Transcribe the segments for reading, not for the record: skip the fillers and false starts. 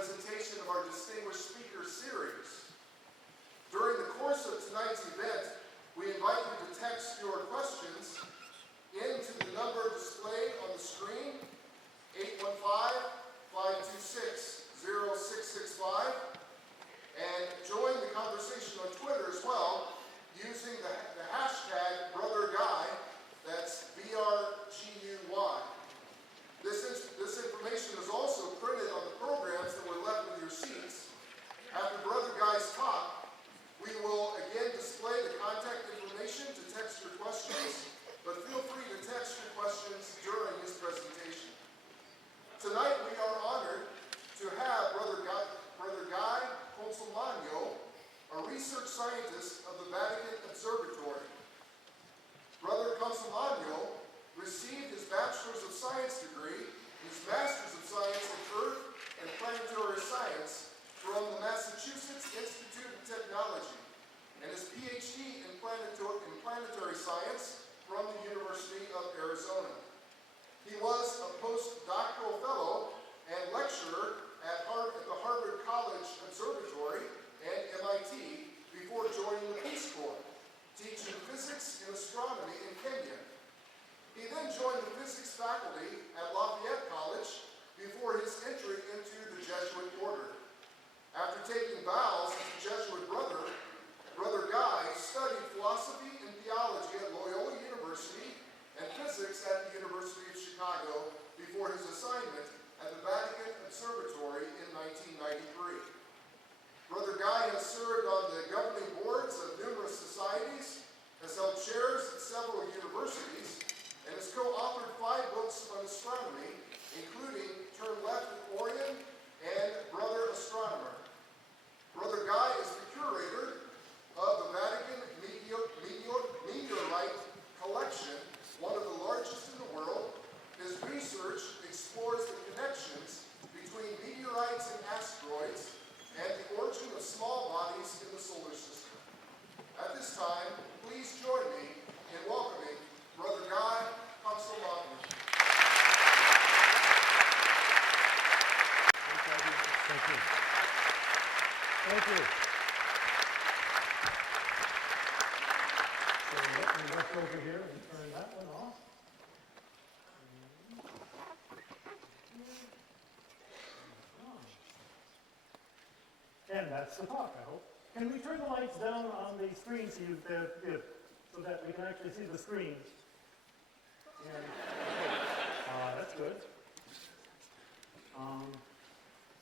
presentation of our Distinguished Speaker Series. During the course of tonight's event, we invite you to text your questions into the number displayed on the screen, 815-526-0665, and join the conversation on Twitter as well using the hashtag BrotherGuy, that's BRGUY. This information is also printed on the programs that were left with your seats. After Brother Guy's talk, we will again display the contact information to text your questions, but feel free to text your questions during his presentation. Tonight we are honored to have Brother Guy Consolmagno, a research scientist of the Vatican Observatory. Brother Consolmagno received his Bachelor's of Science degree and his Master's of Science in Earth and Planetary Science from the Massachusetts Institute of Technology, and his PhD in Planetary Science from the University of Arizona. He was a postdoctoral fellow and lecturer at the Harvard College Observatory and MIT before joining the Peace Corps, teaching physics and astronomy in Kenya. He then joined the physics faculty at Lafayette College before his entry into the Jesuit order. After taking vows as a Jesuit brother, Brother Guy studied philosophy and theology at Loyola University and physics at the University of Chicago before his assignment at the Vatican Observatory in 1993. Brother Guy has served on the governing boards of numerous societies, has held chairs at several universities, and has co-authored 5 books on astronomy, including Turn Left at Orion and Brother Astronomer. Brother Guy is the curator of the Vatican Meteorite Collection, one of the largest in the world. His research explores the connections between meteorites and asteroids and the origin of small bodies in the solar system. At this time, please join me in welcoming Brother Guy Consolmagno. Thank you. Thank you. So let me look over here and turn that one off. And that's the talk, I hope. Can we turn the lights down on the screen so that we can actually see the screen? And, that's good.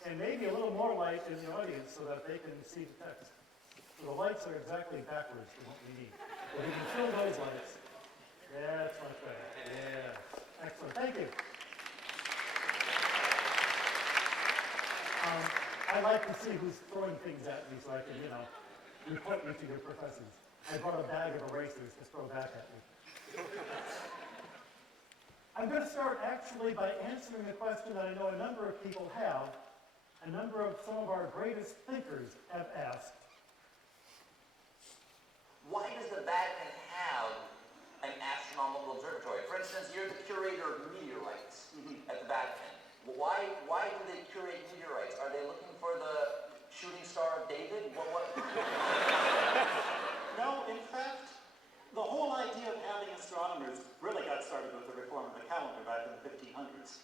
And maybe a little more light in the audience so that they can see the text. So the lights are exactly backwards from what we need. If we can fill those lights. Yeah, that's much better. Yeah. Excellent. Thank you. I like to see who's throwing things at me so I can, report you to your professors. I brought a bag of erasers to throw back at me. I'm going to start actually by answering a question that I know a number of people have, some of our greatest thinkers have asked. Why does the Vatican have an astronomical observatory? For instance, you're the curator of meteorites at the Vatican. Why do they curate meteorites? Are they looking for the shooting star of David? What? No, in fact, the whole idea of having astronomers really got started with the reform of the calendar back in the 1500s.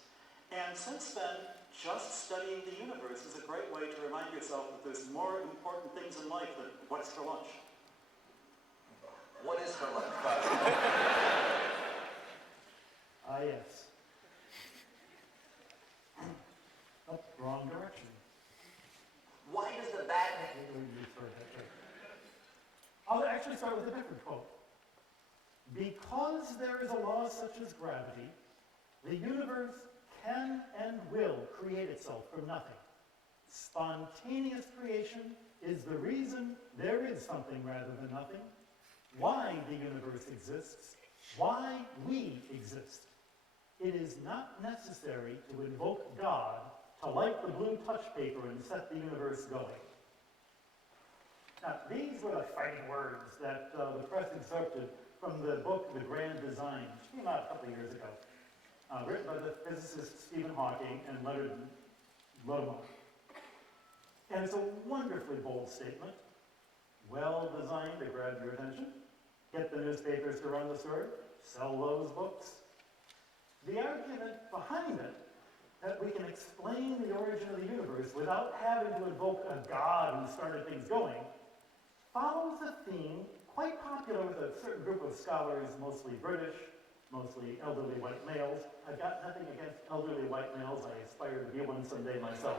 And since then, just studying the universe is a great way to remind yourself that there's more important things in life than what's for lunch. What is for lunch? Yes. Oh, wrong direction. Why does the Vatican... I'll actually start with a different quote. Because there is a law such as gravity, the universe can and will create itself from nothing. Spontaneous creation is the reason there is something rather than nothing, why the universe exists, why we exist. It is not necessary to invoke God to light the blue touch paper and set the universe going. Now, these were the fighting words that the press excerpted from the book, The Grand Design, which came out a couple of years ago, written by the physicist Stephen Hawking and lettered Lemaitre. And it's a wonderfully bold statement, well designed to grab your attention, get the newspapers to run the story, sell those books. The argument behind it, that we can explain the origin of the universe without having to invoke a god who started things going, follows a theme quite popular with a certain group of scholars, mostly British, mostly elderly white males. I've got nothing against elderly white males. I aspire to be one someday myself.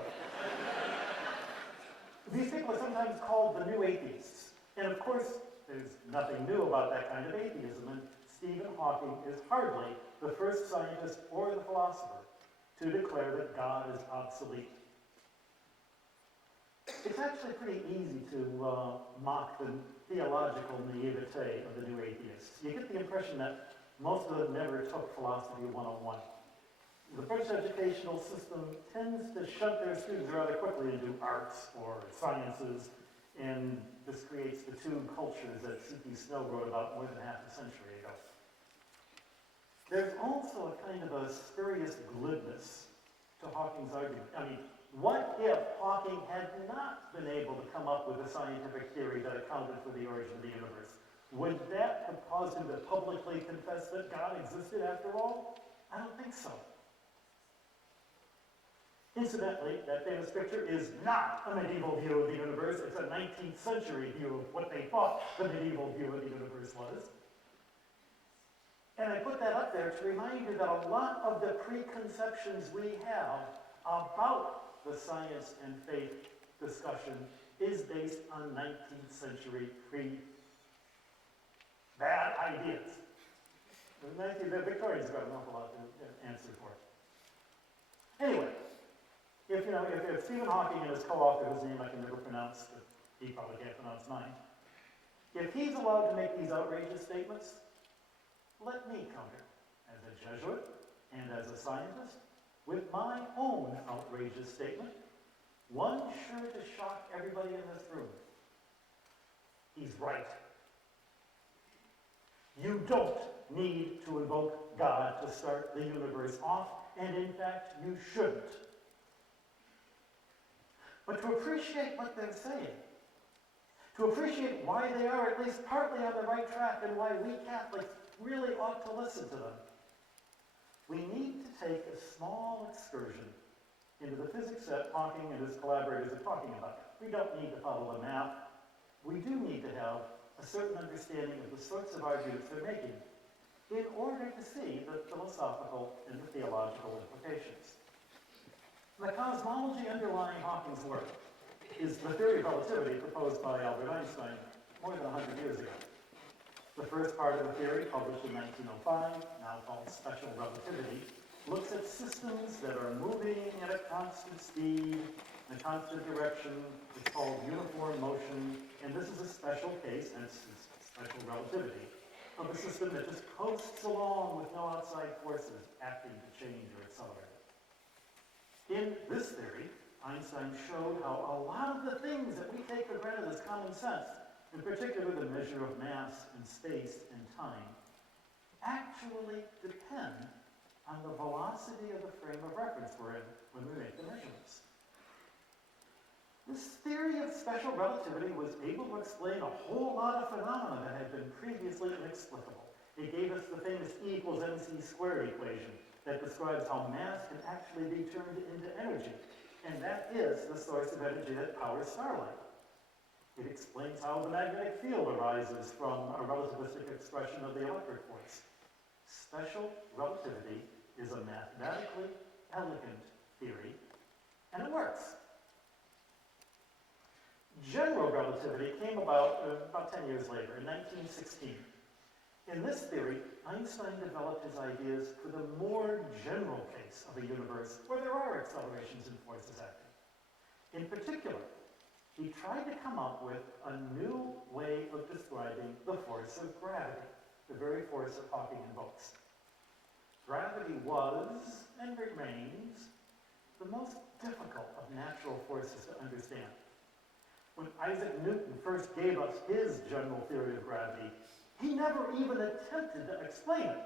These people are sometimes called the new atheists. And of course, there's nothing new about that kind of atheism. And Stephen Hawking is hardly the first scientist or the philosopher to declare that God is obsolete. It's actually pretty easy to mock the theological naivete of the new atheists. You get the impression that most of them never took philosophy 101. The French educational system tends to shunt their students rather quickly into arts or sciences, and this creates the two cultures that C.P. Snow wrote about more than half a century ago. There's also a kind of a spurious glibness to Hawking's argument. I mean, what if Hawking had not been able to come up with a scientific theory that accounted for the origin of the universe? Would that have caused him to publicly confess that God existed after all? I don't think so. Incidentally, that famous picture is not a medieval view of the universe. It's a 19th century view of what they thought the medieval view of the universe was. And I put that up there to remind you that a lot of the preconceptions we have about the science and faith discussion is based on 19th century bad ideas. The Victorians got an awful lot to answer for. Anyway, if Stephen Hawking and his co-author, whose name I can never pronounce, but he probably can't pronounce mine, if he's allowed to make these outrageous statements, let me counter as a Jesuit and as a scientist with my own outrageous statement, one sure to shock everybody in this room. He's right. You don't need to invoke God to start the universe off, and in fact, you shouldn't. But to appreciate what they're saying, to appreciate why they are at least partly on the right track and why we Catholics really ought to listen to them, we need to take a small excursion into the physics that Hawking and his collaborators are talking about. We don't need to follow the map. We do need to have a certain understanding of the sorts of arguments they're making in order to see the philosophical and the theological implications. The cosmology underlying Hawking's work is the theory of relativity proposed by Albert Einstein more than 100 years ago. The first part of the theory, published in 1905, now called special relativity, looks at systems that are moving at a constant speed, in a constant direction. It's called uniform motion, and this is a special case, and it's special relativity, of a system that just coasts along with no outside forces acting to change or accelerate it. In this theory, Einstein showed how a lot of the things that we take for granted as common sense, in particular the measure of mass and space and time, actually depend on the velocity of the frame of reference we're in when we make the measurements. This theory of special relativity was able to explain a whole lot of phenomena that had been previously inexplicable. It gave us the famous E equals mc squared equation that describes how mass can actually be turned into energy, and that is the source of energy that powers starlight. It explains how the magnetic field arises from a relativistic expression of the electric force. Special relativity is a mathematically elegant theory, and it works. General relativity came about 10 years later, in 1916. In this theory, Einstein developed his ideas for the more general case of a universe where there are accelerations and forces acting. In particular, he tried to come up with a new way of describing the force of gravity, the very force that Hawking invokes. Gravity was, and remains, the most difficult of natural forces to understand. When Isaac Newton first gave us his general theory of gravity, he never even attempted to explain it.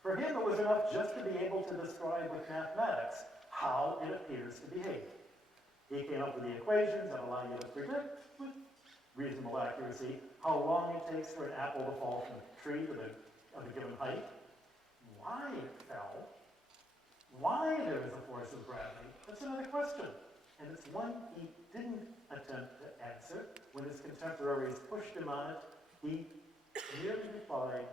For him, it was enough just to be able to describe with mathematics how it appears to behave. He came up with the equations that allow you to predict with reasonable accuracy how long it takes for an apple to fall from a tree of a given height, why it fell, why there is a force of gravity. That's another question. And it's one he didn't attempt to answer. When his contemporaries pushed him on it, he merely replied,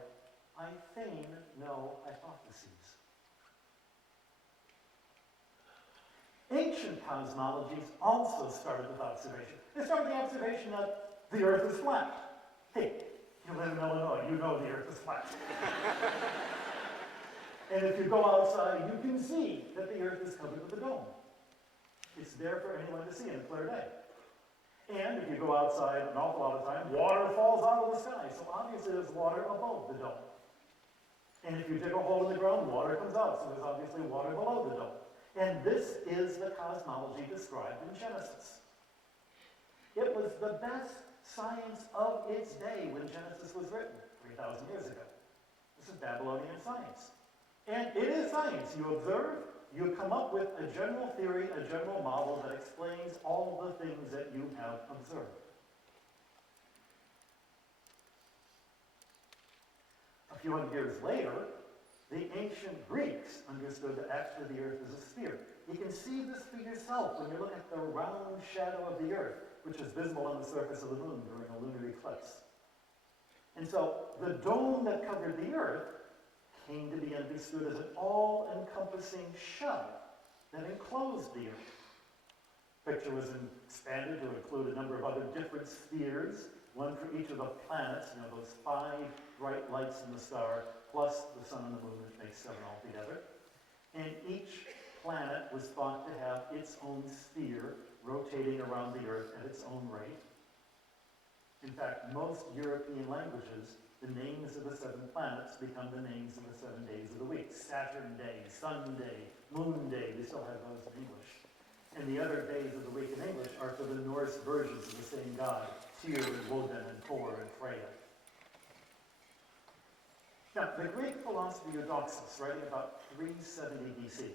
"I feign no hypotheses." Ancient cosmologies also started with observation. They started with the observation that the Earth is flat. Hey, you live in Illinois, you know the Earth is flat. And if you go outside, you can see that the Earth is covered with a dome. It's there for anyone to see in a clear day. And if you go outside an awful lot of time, water falls out of the sky. So obviously there's water above the dome. And if you dig a hole in the ground, water comes out. So there's obviously water below the dome. And this is the cosmology described in Genesis. It was the best science of its day when Genesis was written 3,000 years ago. This is Babylonian science. And it is science. You observe, you come up with a general theory, a general model that explains all the things that you have observed. A few hundred years later, the ancient Greeks understood that actually the Earth is a sphere. You can see this for yourself when you look at the round shadow of the Earth, which is visible on the surface of the moon during a lunar eclipse. And so the dome that covered the Earth came to be understood as an all-encompassing shell that enclosed the Earth. The picture was expanded to include a number of other different spheres, one for each of the planets, those 5 bright lights in the star, plus the sun and the moon, which makes 7 altogether. And each planet was thought to have its own sphere rotating around the Earth at its own rate. In fact, most European languages, the names of the 7 planets become the names of the 7 days of the week. Saturn Day, Sun Day, Moon Day, we still have those in English. And the other days of the week in English are for the Norse versions of the same god, Tyr and Woden and Thor and Freya. Now, the Greek philosopher Eudoxus, writing about 370 BC,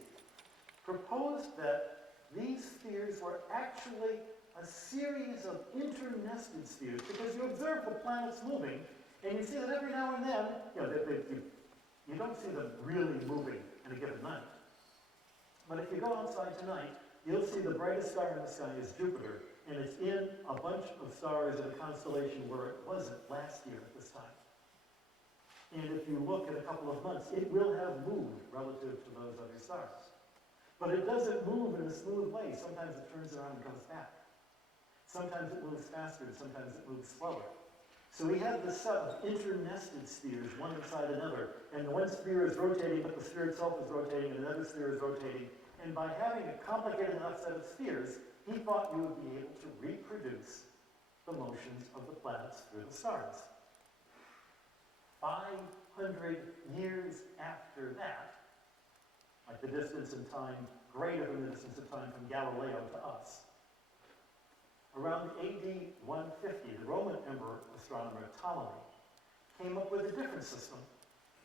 proposed that these spheres were actually a series of internested spheres, because you observe the planets moving, and you see that every now and then, you don't see them really moving in a given night. But if you go outside tonight, you'll see the brightest star in the sky is Jupiter, and it's in a bunch of stars in a constellation where it wasn't last year at this time. And if you look at a couple of months, it will have moved relative to those other stars. But it doesn't move in a smooth way. Sometimes it turns around and comes back. Sometimes it moves faster, and sometimes it moves slower. So we have this set of internested spheres, one inside another, and one sphere is rotating, but the sphere itself is rotating, and another sphere is rotating. And by having a complicated enough set of spheres, he thought you would be able to reproduce the motions of the planets through the stars. 500 years after that, like the distance in time greater than the distance in time from Galileo to us, around AD 150, the Roman emperor astronomer Ptolemy came up with a different system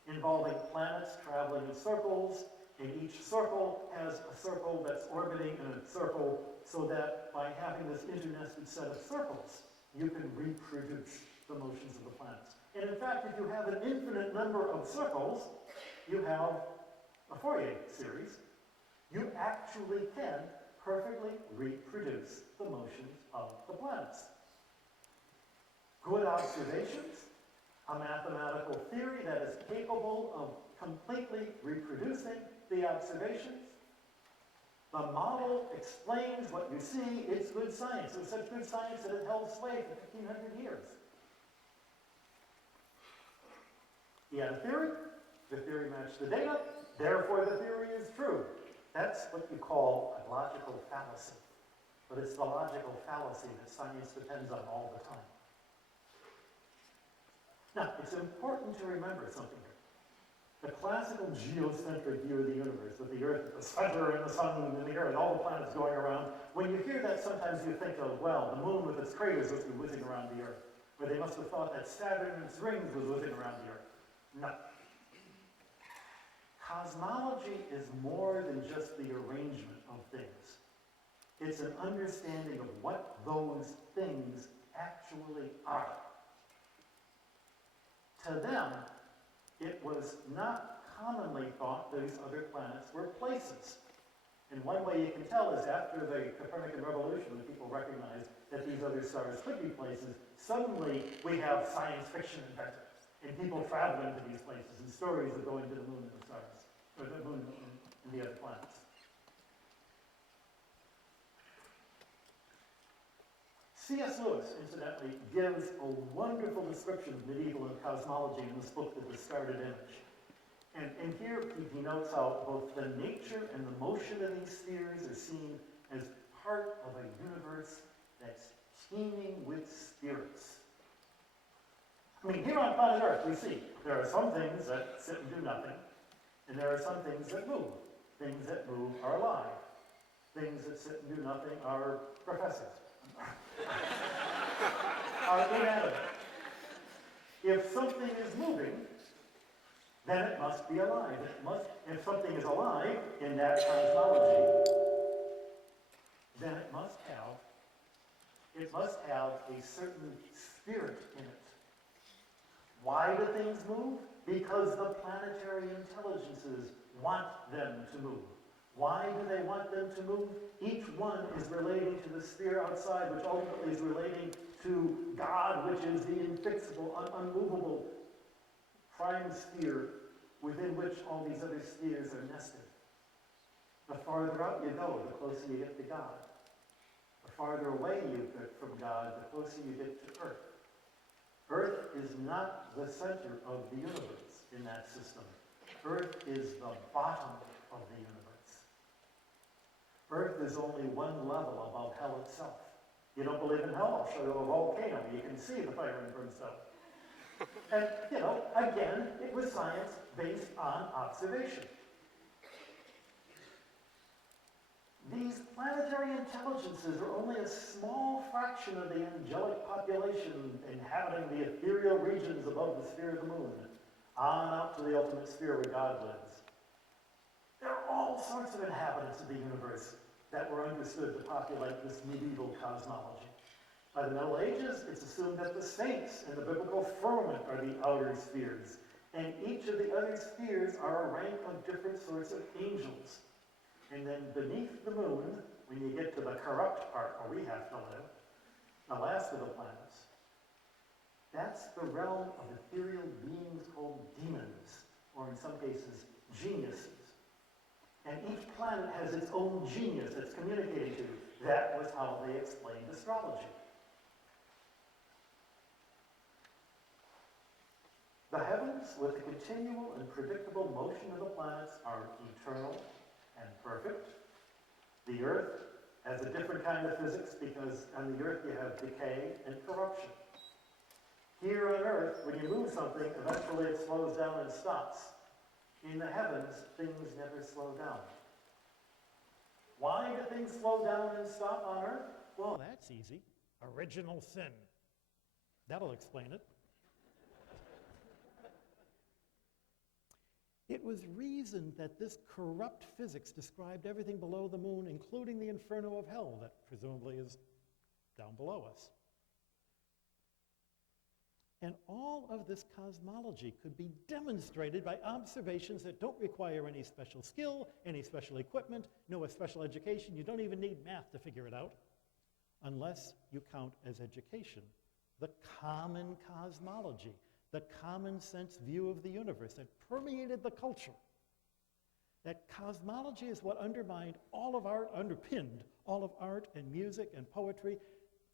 involving planets traveling in circles, and each circle has a circle that's orbiting in a circle, so that by having this internested set of circles, you can reproduce the motions of the planets. And in fact, if you have an infinite number of circles, you have a Fourier series, you actually can perfectly reproduce the motions of the planets. Good observations, a mathematical theory that is capable of completely reproducing the observations. The model explains what you see. It's good science. It was such good science that it held sway for 1,500 years. He had a theory. The theory matched the data. Therefore, the theory is true. That's what you call a logical fallacy. But it's the logical fallacy that science depends on all the time. Now, it's important to remember something here. The classical geocentric view of the universe, with the Earth at the center and the sun and the Earth and all the planets going around, when you hear that, sometimes you think of, well, the moon with its craters must be whizzing around the Earth. Or they must have thought that Saturn and its rings was whizzing around the Earth. No. Cosmology is more than just the arrangement of things. It's an understanding of what those things actually are. To them, it was not commonly thought these other planets were places. And one way you can tell is after the Copernican revolution, when people recognized that these other stars could be places, suddenly we have science fiction invented, and people traveling to these places, and stories of going to the moon and the stars, or the moon and the other planets. C.S. Lewis, incidentally, gives a wonderful description of medieval and cosmology in this book, The Discarded Image. And here he denotes how both the nature and the motion of these spheres are seen as part of a universe that's teeming with spirits. I mean, here on planet Earth, we see there are some things that sit and do nothing, and there are some things that move. Things that move are alive. Things that sit and do nothing are professors. Are inanimate. If something is moving, then it must be alive. If something is alive in that cosmology, then it must have a certain spirit in it. Why do things move? Because the planetary intelligences want them to move. Why do they want them to move? Each one is relating to the sphere outside, which ultimately is relating to God, which is the infixable, unmovable prime sphere within which all these other spheres are nested. The farther out you go, the closer you get to God. The farther away you get from God, the closer you get to Earth. Earth is not the center of the universe in that system. Earth is the bottom of the universe. Earth is only one level above hell itself. You don't believe in hell? I'll show you a volcano. You can see the fire and brimstone. And, again, it was science based on observation. These planetary intelligences are only a small fraction of the angelic population inhabiting the ethereal regions above the sphere of the moon, on out to the ultimate sphere where God lives. There are all sorts of inhabitants of the universe that were understood to populate this medieval cosmology. By the Middle Ages, it's assumed that the saints in the biblical firmament are the outer spheres, and each of the other spheres are a rank of different sorts of angels. And then beneath the moon, when you get to the corrupt part where we have to live, the last of the planets, that's the realm of ethereal beings called demons, or in some cases, geniuses. And each planet has its own genius it's communicating to. That was how they explained astrology. The heavens, with the continual and predictable motion of the planets, are eternal and perfect. The Earth has a different kind of physics because on the Earth you have decay and corruption. Here on Earth, when you move something, eventually it slows down and stops. In the heavens, things never slow down. Why do things slow down and stop on Earth? Well, that's easy. Original sin. That'll explain it. It was reasoned that this corrupt physics described everything below the moon, including the inferno of hell that presumably is down below us. And all of this cosmology could be demonstrated by observations that don't require any special skill, any special equipment, no special education. You don't even need math to figure it out, unless you count as education the common cosmology, the common sense view of the universe that permeated the culture. That cosmology is what underpinned all of art and music and poetry.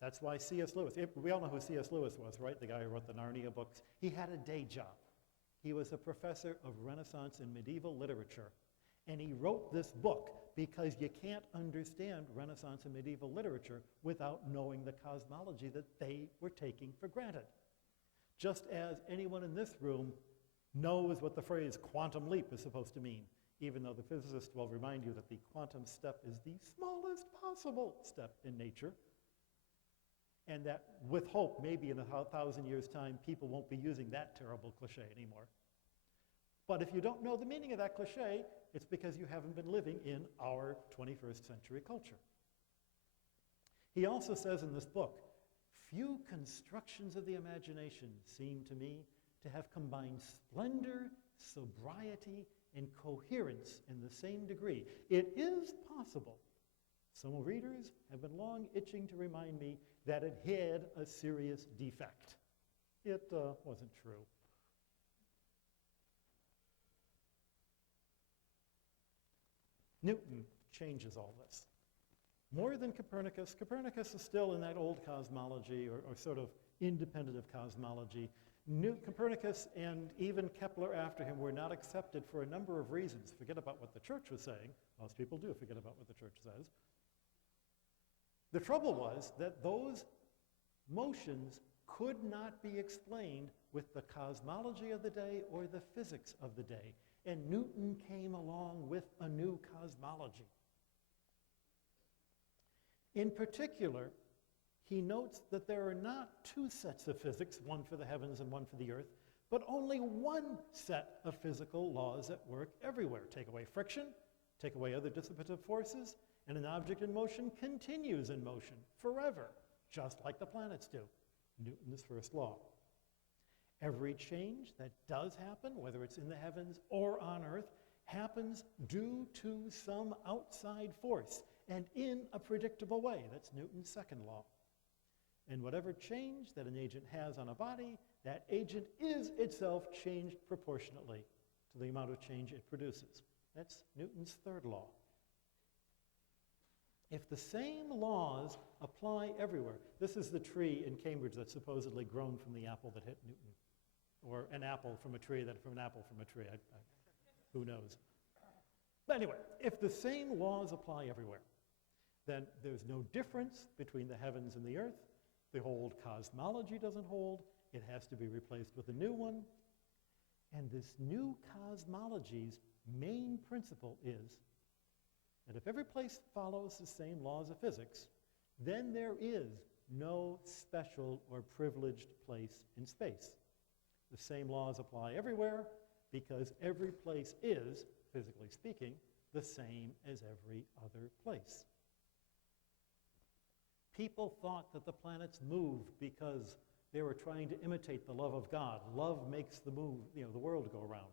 That's why C.S. Lewis, we all know who C.S. Lewis was, right? The guy who wrote the Narnia books. He had a day job. He was a professor of Renaissance and medieval literature. And he wrote this book because you can't understand Renaissance and medieval literature without knowing the cosmology that they were taking for granted. Just as anyone in this room knows what the phrase quantum leap is supposed to mean, even though the physicist will remind you that the quantum step is the smallest possible step in nature, and that with hope, maybe in 1,000 years' time, people won't be using that terrible cliche anymore. But if you don't know the meaning of that cliche, it's because you haven't been living in our 21st century culture. He also says in this book, few constructions of the imagination seem to me to have combined splendor, sobriety, and coherence in the same degree. It is possible. Some readers have been long itching to remind me that it had a serious defect. It wasn't true. Newton changes all this. More than Copernicus. Copernicus is still in that old cosmology or sort of independent of cosmology. Copernicus and even Kepler after him were not accepted for a number of reasons. Forget about what the church was saying. Most people do forget about what the church says. The trouble was that those motions could not be explained with the cosmology of the day or the physics of the day. And Newton came along with a new cosmology. In particular, he notes that there are not two sets of physics, one for the heavens and one for the earth, but only one set of physical laws that work everywhere. Take away friction, take away other dissipative forces, and an object in motion continues in motion forever, just like the planets do. Newton's first law. Every change that does happen, whether it's in the heavens or on earth, happens due to some outside force and in a predictable way. That's Newton's second law. And whatever change that an agent has on a body, that agent is itself changed proportionately to the amount of change it produces. That's Newton's third law. If the same laws apply everywhere, this is the tree in Cambridge that's supposedly grown from the apple that hit Newton, or an apple from a tree that from an apple from a tree. Who knows? But anyway, if the same laws apply everywhere, then there's no difference between the heavens and the earth. The old cosmology doesn't hold. It has to be replaced with a new one. And this new cosmology's main principle is that if every place follows the same laws of physics, then there is no special or privileged place in space. The same laws apply everywhere because every place is, physically speaking, the same as every other place. People thought that the planets moved because they were trying to imitate the love of God. Love makes the world go around.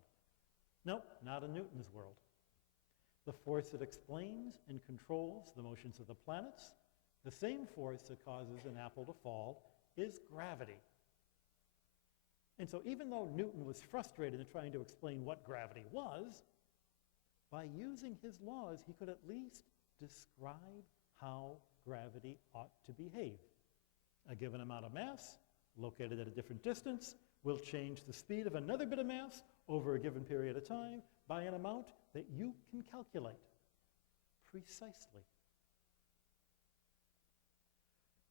Nope, not in Newton's world. The force that explains and controls the motions of the planets, the same force that causes an apple to fall, is gravity. And so even though Newton was frustrated in trying to explain what gravity was, by using his laws, he could at least describe how gravity ought to behave. A given amount of mass, located at a different distance, will change the speed of another bit of mass over a given period of time by an amount that you can calculate precisely.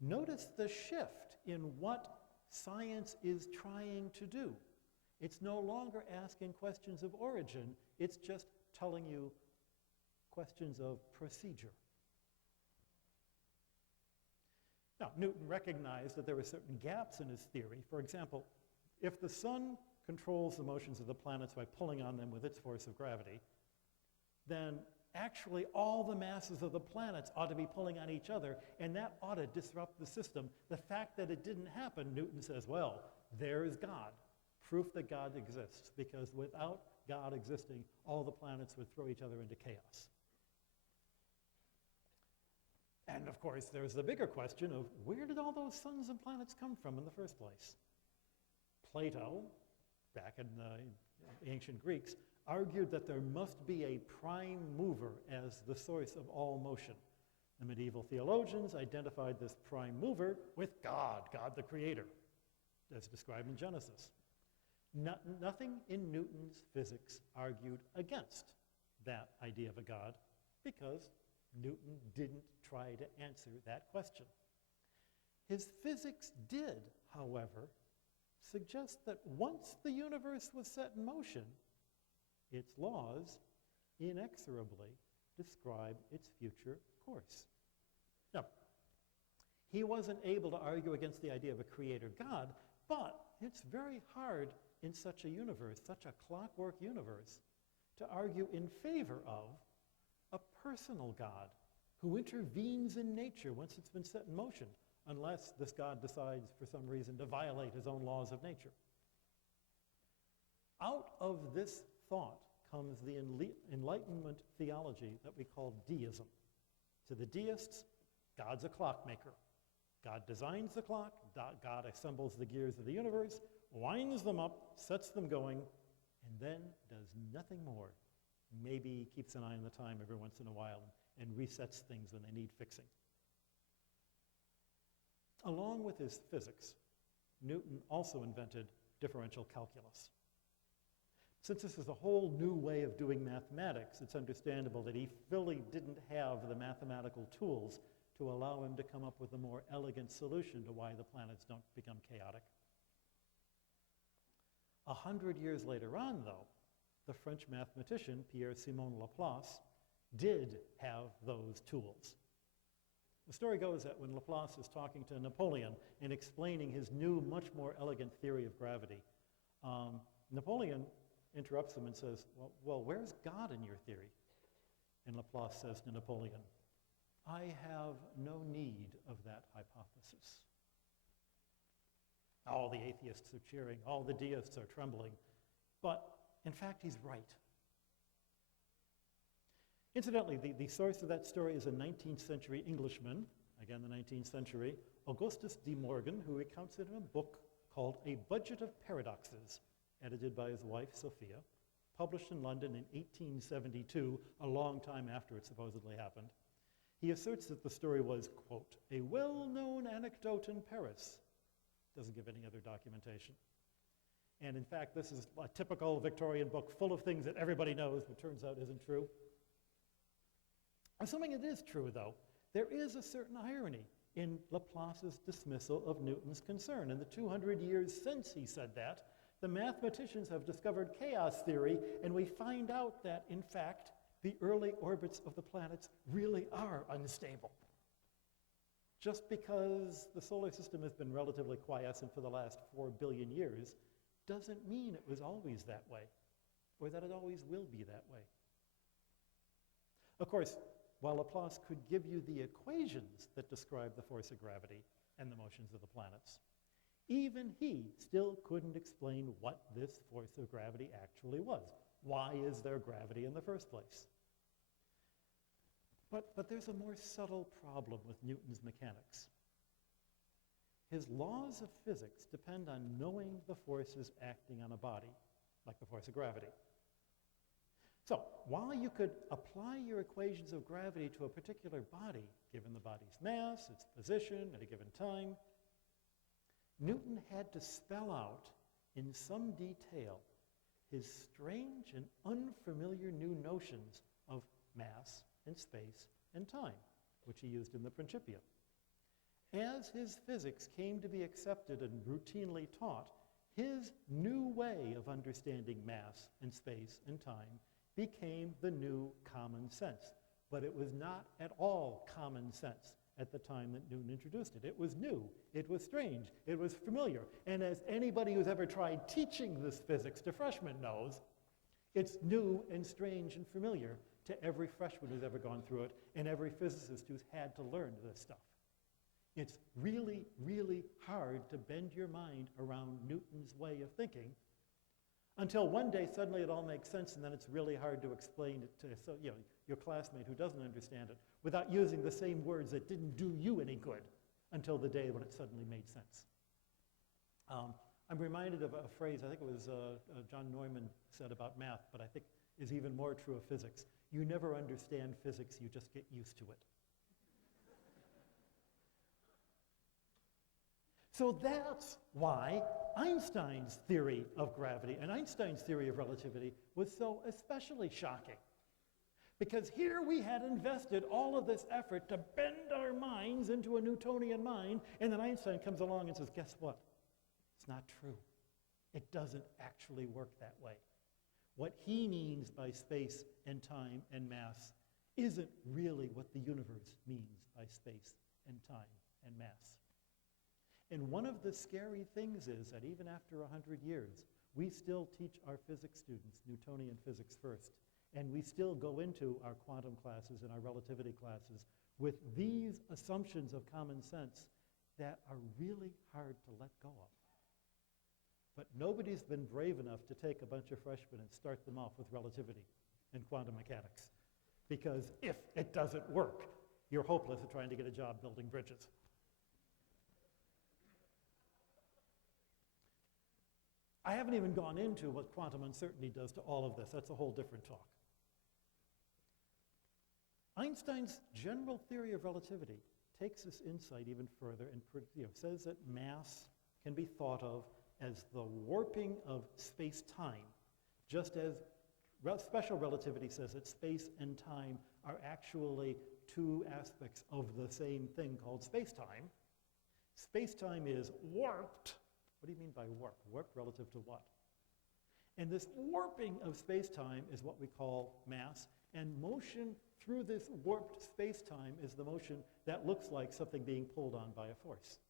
Notice the shift in what science is trying to do. It's no longer asking questions of origin, it's just telling you questions of procedure. Now, Newton recognized that there were certain gaps in his theory. For example, if the sun controls the motions of the planets by pulling on them with its force of gravity, then actually all the masses of the planets ought to be pulling on each other, and that ought to disrupt the system. The fact that it didn't happen, Newton says, well, there's God. Proof that God exists, because without God existing, all the planets would throw each other into chaos. And of course, there's the bigger question of where did all those suns and planets come from in the first place? Plato, back in the ancient Greeks, argued that there must be a prime mover as the source of all motion. The medieval theologians identified this prime mover with God the creator, as described in Genesis. Nothing in Newton's physics argued against that idea of a God, because Newton didn't try to answer that question. His physics did, however, suggest that once the universe was set in motion, its laws inexorably describe its future course. Now, he wasn't able to argue against the idea of a creator God, but it's very hard in such a universe, such a clockwork universe, to argue in favor of a personal God who intervenes in nature once it's been set in motion, unless this God decides for some reason to violate his own laws of nature. Out of this thought comes the Enlightenment theology that we call deism. To the deists, God's a clockmaker. God designs the clock, God assembles the gears of the universe, winds them up, sets them going, and then does nothing more. Maybe keeps an eye on the time every once in a while and resets things when they need fixing. Along with his physics, Newton also invented differential calculus. Since this is a whole new way of doing mathematics, it's understandable that he really didn't have the mathematical tools to allow him to come up with a more elegant solution to why the planets don't become chaotic. 100 years later on, though, the French mathematician Pierre-Simon Laplace did have those tools. The story goes that when Laplace is talking to Napoleon and explaining his new, much more elegant theory of gravity, Napoleon interrupts him and says, well, where's God in your theory? And Laplace says to Napoleon, I have no need of that hypothesis. All the atheists are cheering, all the deists are trembling, but in fact, he's right. Incidentally, the source of that story is a 19th century Englishman, again the 19th century, Augustus de Morgan, who recounts it in a book called A Budget of Paradoxes, edited by his wife, Sophia, published in London in 1872, a long time after it supposedly happened. He asserts that the story was, quote, a well-known anecdote in Paris. Doesn't give any other documentation. And in fact, this is a typical Victorian book full of things that everybody knows, but turns out isn't true. Assuming it is true, though, there is a certain irony in Laplace's dismissal of Newton's concern. In the 200 years since he said that, the mathematicians have discovered chaos theory, and we find out that, in fact, the early orbits of the planets really are unstable. Just because the solar system has been relatively quiescent for the last 4 billion years doesn't mean it was always that way, or that it always will be that way. Of course, while Laplace could give you the equations that describe the force of gravity and the motions of the planets, even he still couldn't explain what this force of gravity actually was. Why is there gravity in the first place? But there's a more subtle problem with Newton's mechanics. His laws of physics depend on knowing the forces acting on a body, like the force of gravity. So, while you could apply your equations of gravity to a particular body, given the body's mass, its position at a given time, Newton had to spell out in some detail his strange and unfamiliar new notions of mass and space and time, which he used in the Principia. As his physics came to be accepted and routinely taught, his new way of understanding mass and space and time became the new common sense. But it was not at all common sense at the time that Newton introduced it. It was new, it was strange, it was familiar. And as anybody who's ever tried teaching this physics to freshmen knows, it's new and strange and familiar to every freshman who's ever gone through it and every physicist who's had to learn this stuff. It's really, really hard to bend your mind around Newton's way of thinking until one day suddenly it all makes sense, and then it's really hard to explain it to your classmate who doesn't understand it without using the same words that didn't do you any good until the day when it suddenly made sense. I'm reminded of a phrase, I think it was John Newman said about math, but I think is even more true of physics. You never understand physics, you just get used to it. So that's why Einstein's theory of gravity and Einstein's theory of relativity was so especially shocking. Because here we had invested all of this effort to bend our minds into a Newtonian mind, and then Einstein comes along and says, guess what? It's not true. It doesn't actually work that way. What he means by space and time and mass isn't really what the universe means by space and time and mass. And one of the scary things is that even after 100 years, we still teach our physics students Newtonian physics first. And we still go into our quantum classes and our relativity classes with these assumptions of common sense that are really hard to let go of. But nobody's been brave enough to take a bunch of freshmen and start them off with relativity and quantum mechanics. Because if it doesn't work, you're hopeless at trying to get a job building bridges. I haven't even gone into what quantum uncertainty does to all of this. That's a whole different talk. Einstein's general theory of relativity takes this insight even further and says that mass can be thought of as the warping of space-time, just as special relativity says that space and time are actually two aspects of the same thing called space-time. Space-time is warped. What do you mean by warped? Warped relative to what? And this warping of space-time is what we call mass, and motion through this warped space-time is the motion that looks like something being pulled on by a force.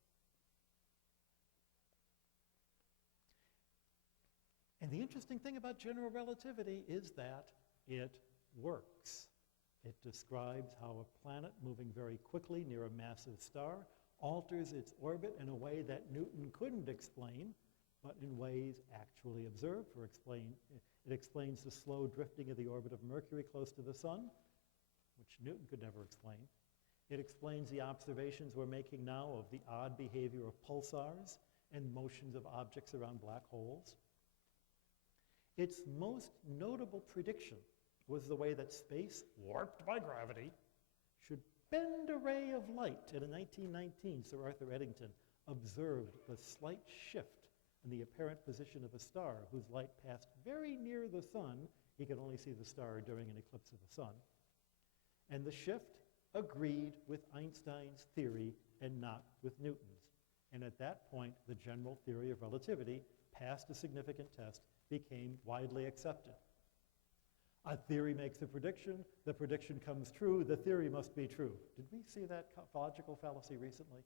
And the interesting thing about general relativity is that it works. It describes how a planet moving very quickly near a massive star alters its orbit in a way that Newton couldn't explain, but in ways actually observed. It explains the slow drifting of the orbit of Mercury close to the sun, which Newton could never explain. It explains the observations we're making now of the odd behavior of pulsars and motions of objects around black holes. Its most notable prediction was the way that space, warped by gravity, should bend a ray of light. And in 1919, Sir Arthur Eddington observed the slight shift in the apparent position of a star whose light passed very near the sun. He could only see the star during an eclipse of the sun. And the shift agreed with Einstein's theory and not with Newton's. And at that point, the general theory of relativity passed a significant test, became widely accepted. A theory makes a prediction, the prediction comes true, the theory must be true. Did we see that logical fallacy recently?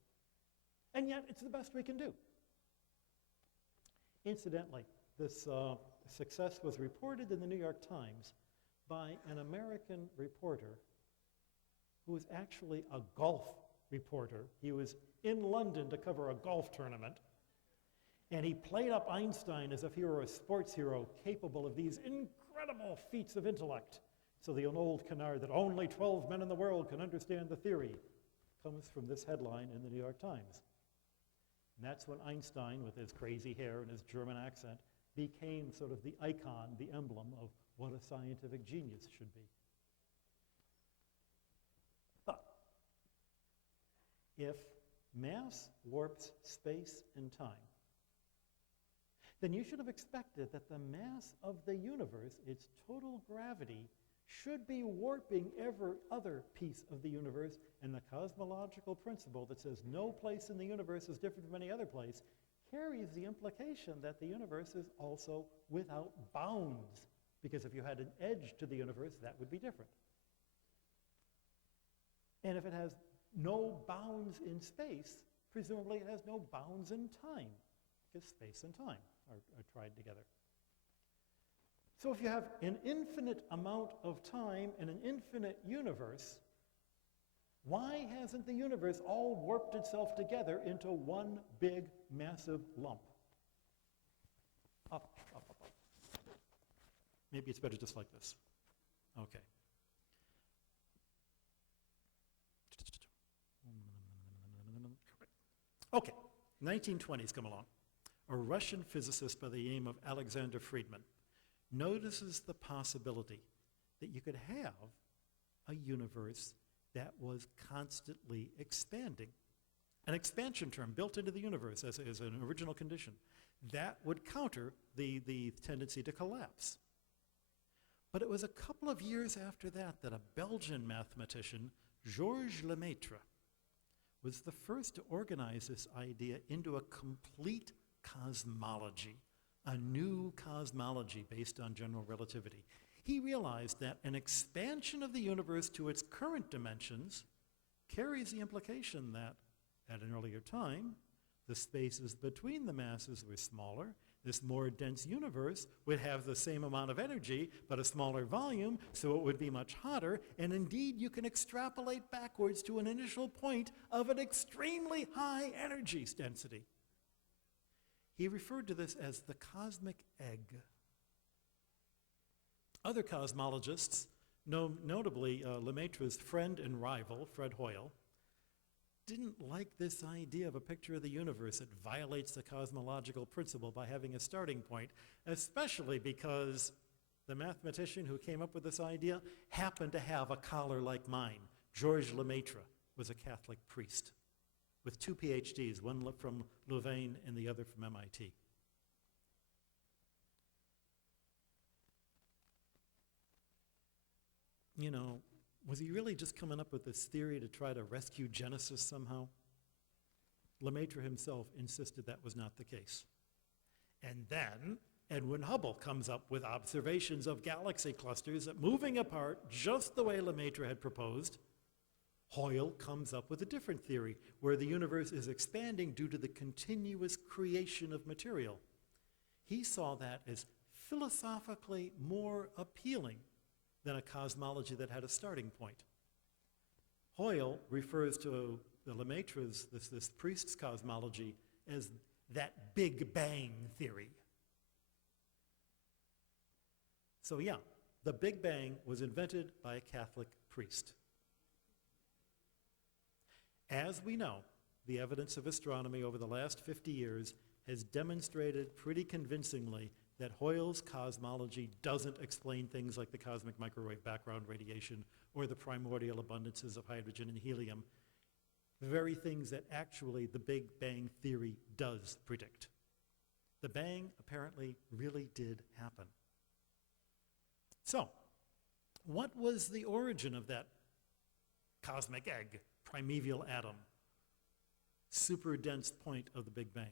And yet, it's the best we can do. Incidentally, this success was reported in the New York Times by an American reporter who was actually a golf reporter. He was in London to cover a golf tournament, and he played up Einstein as if he were a sports hero capable of these incredible feats of intellect. So the old canard that only 12 men in the world can understand the theory comes from this headline in the New York Times. And that's when Einstein, with his crazy hair and his German accent, became sort of the icon, the emblem of what a scientific genius should be. But if mass warps space and time, then you should have expected that the mass of the universe, its total gravity, should be warping every other piece of the universe, and the cosmological principle that says no place in the universe is different from any other place carries the implication that the universe is also without bounds, because if you had an edge to the universe, that would be different. And if it has no bounds in space, presumably it has no bounds in time, because space and time are tried together. So if you have an infinite amount of time and an infinite universe, why hasn't the universe all warped itself together into one big, massive lump? Up, up, up, up. Maybe it's better just like this. Okay. Okay, 1920s come along. A Russian physicist by the name of Alexander Friedman notices the possibility that you could have a universe that was constantly expanding. An expansion term built into the universe as an original condition. That would counter the tendency to collapse. But it was a couple of years after that that a Belgian mathematician, Georges Lemaitre, was the first to organize this idea into a complete cosmology, a new cosmology based on general relativity. He realized that an expansion of the universe to its current dimensions carries the implication that, at an earlier time, the spaces between the masses were smaller, This more dense universe would have the same amount of energy, but a smaller volume, so it would be much hotter, and indeed you can extrapolate backwards to an initial point of an extremely high energy density. He referred to this as the cosmic egg. Other cosmologists, notably Lemaitre's friend and rival, Fred Hoyle, didn't like this idea of a picture of the universe that violates the cosmological principle by having a starting point, especially because the mathematician who came up with this idea happened to have a collar like mine. Georges Lemaitre was a Catholic priest with 2 PhDs, one from Louvain and the other from MIT. You know, was he really just coming up with this theory to try to rescue Genesis somehow? Lemaitre himself insisted that was not the case. And then Edwin Hubble comes up with observations of galaxy clusters moving apart just the way Lemaitre had proposed. Hoyle comes up with a different theory where the universe is expanding due to the continuous creation of material. He saw that as philosophically more appealing than a cosmology that had a starting point. Hoyle refers to the Lemaitre's, this priest's cosmology, as that Big Bang theory. So yeah, the Big Bang was invented by a Catholic priest. As we know, the evidence of astronomy over the last 50 years has demonstrated pretty convincingly that Hoyle's cosmology doesn't explain things like the cosmic microwave background radiation or the primordial abundances of hydrogen and helium, the very things that actually the Big Bang theory does predict. The bang apparently really did happen. So, what was the origin of that cosmic egg, primeval atom, super dense point of the Big Bang?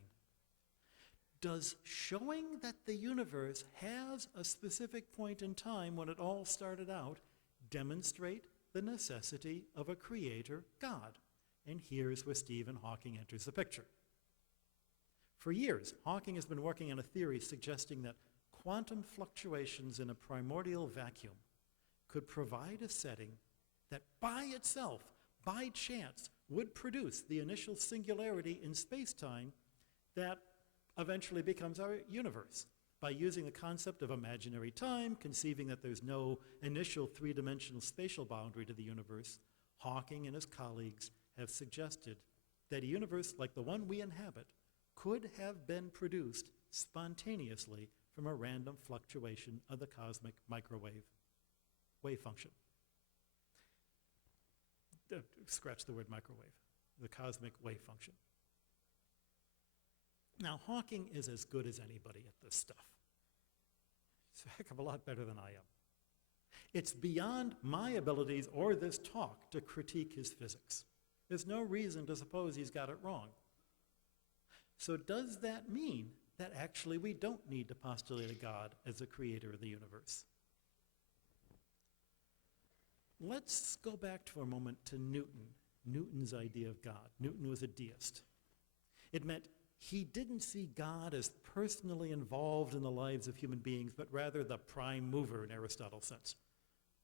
Does showing that the universe has a specific point in time when it all started out demonstrate the necessity of a creator God? And here's where Stephen Hawking enters the picture. For years, Hawking has been working on a theory suggesting that quantum fluctuations in a primordial vacuum could provide a setting that by itself, by chance, would produce the initial singularity in space-time that eventually becomes our universe. By using the concept of imaginary time, conceiving that there's no initial three-dimensional spatial boundary to the universe, Hawking and his colleagues have suggested that a universe like the one we inhabit could have been produced spontaneously from a random fluctuation of the cosmic microwave wave function. Scratch the word microwave, the cosmic wave function. Now, Hawking is as good as anybody at this stuff. He's a heck of a lot better than I am. It's beyond my abilities or this talk to critique his physics. There's no reason to suppose he's got it wrong. So does that mean that actually we don't need to postulate a God as the creator of the universe? Let's go back for a moment to Newton's idea of God. Newton was a deist. It meant he didn't see God as personally involved in the lives of human beings, but rather the prime mover in Aristotle's sense.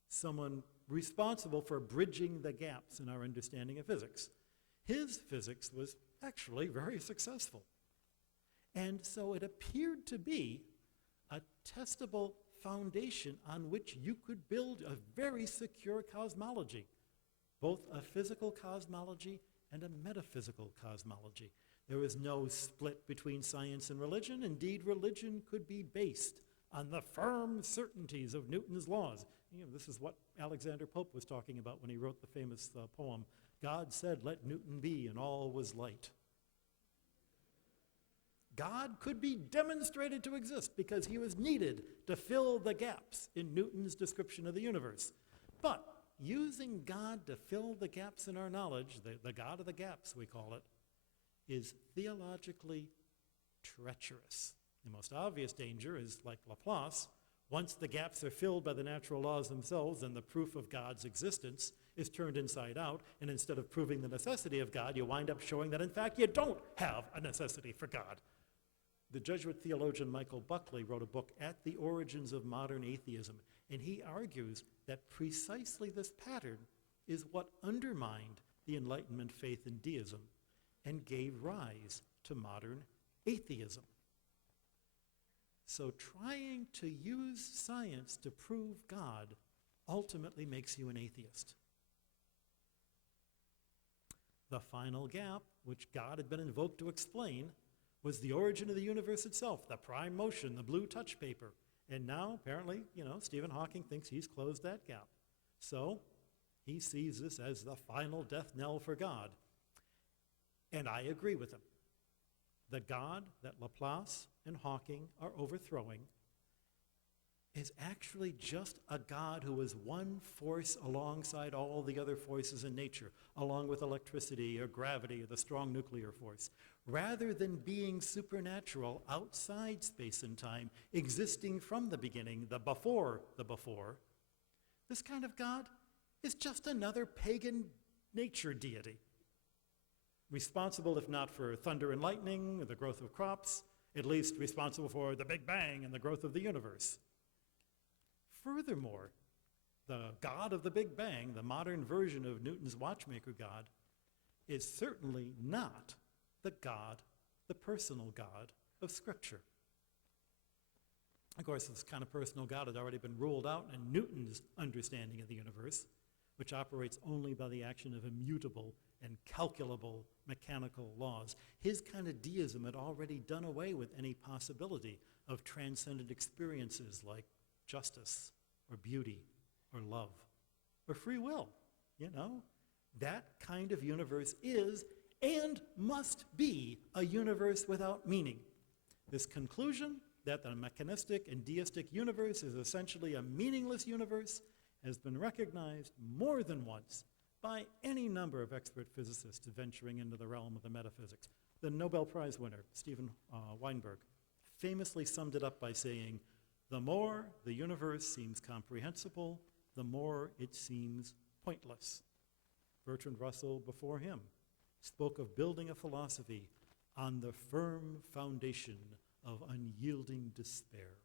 Someone responsible for bridging the gaps in our understanding of physics. His physics was actually very successful. And so it appeared to be a testable foundation on which you could build a very secure cosmology, both a physical cosmology and a metaphysical cosmology. There was no split between science and religion. Indeed, religion could be based on the firm certainties of Newton's laws. You know, this is what Alexander Pope was talking about when he wrote the famous poem, God said, let Newton be, and all was light. God could be demonstrated to exist because he was needed to fill the gaps in Newton's description of the universe. But using God to fill the gaps in our knowledge, the God of the gaps we call it, is theologically treacherous. The most obvious danger is, like Laplace, once the gaps are filled by the natural laws themselves, then the proof of God's existence is turned inside out, and instead of proving the necessity of God, you wind up showing that in fact you don't have a necessity for God. The Jesuit theologian Michael Buckley wrote a book, At the Origins of Modern Atheism, and he argues that precisely this pattern is what undermined the Enlightenment faith in deism and gave rise to modern atheism. So trying to use science to prove God ultimately makes you an atheist. The final gap, which God had been invoked to explain, was the origin of the universe itself, the prime motion, the blue touch paper. And now, apparently, Stephen Hawking thinks he's closed that gap. So he sees this as the final death knell for God. And I agree with him. The God that Laplace and Hawking are overthrowing is actually just a God who is one force alongside all the other forces in nature, along with electricity or gravity or the strong nuclear force. Rather than being supernatural outside space and time, existing from the beginning, the before, this kind of God is just another pagan nature deity, responsible, if not for thunder and lightning, or the growth of crops, at least responsible for the Big Bang and the growth of the universe. Furthermore, the God of the Big Bang, the modern version of Newton's watchmaker God, is certainly not the God, the personal God of Scripture. Of course, this kind of personal God had already been ruled out in Newton's understanding of the universe, which operates only by the action of immutable and calculable mechanical laws. His kind of deism had already done away with any possibility of transcendent experiences like justice or beauty or love or free will. That kind of universe is and must be a universe without meaning. This conclusion that the mechanistic and deistic universe is essentially a meaningless universe has been recognized more than once by any number of expert physicists venturing into the realm of the metaphysics. The Nobel Prize winner, Stephen Weinberg, famously summed it up by saying, "The more the universe seems comprehensible, the more it seems pointless." Bertrand Russell, before him, spoke of building a philosophy on the firm foundation of unyielding despair.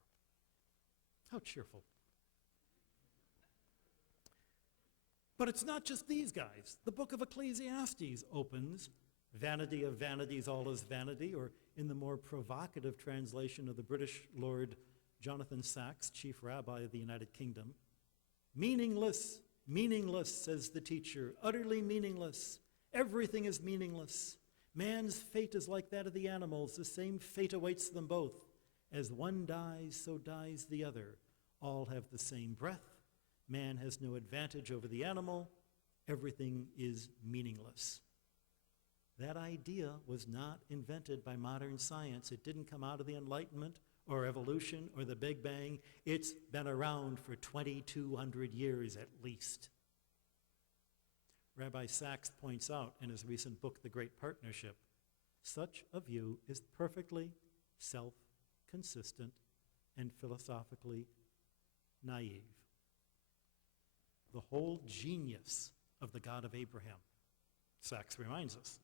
How cheerful. But it's not just these guys. The book of Ecclesiastes opens, "Vanity of vanities, all is vanity," or in the more provocative translation of the British Lord Jonathan Sacks, chief rabbi of the United Kingdom, "Meaningless, meaningless, says the teacher, utterly meaningless. Everything is meaningless. Man's fate is like that of the animals. The same fate awaits them both. As one dies, so dies the other. All have the same breath. Man has no advantage over the animal. Everything is meaningless." That idea was not invented by modern science. It didn't come out of the Enlightenment or evolution or the Big Bang. It's been around for 2,200 years at least. Rabbi Sacks points out in his recent book, The Great Partnership, such a view is perfectly self-consistent and philosophically naive. The whole genius of the God of Abraham, Sacks reminds us,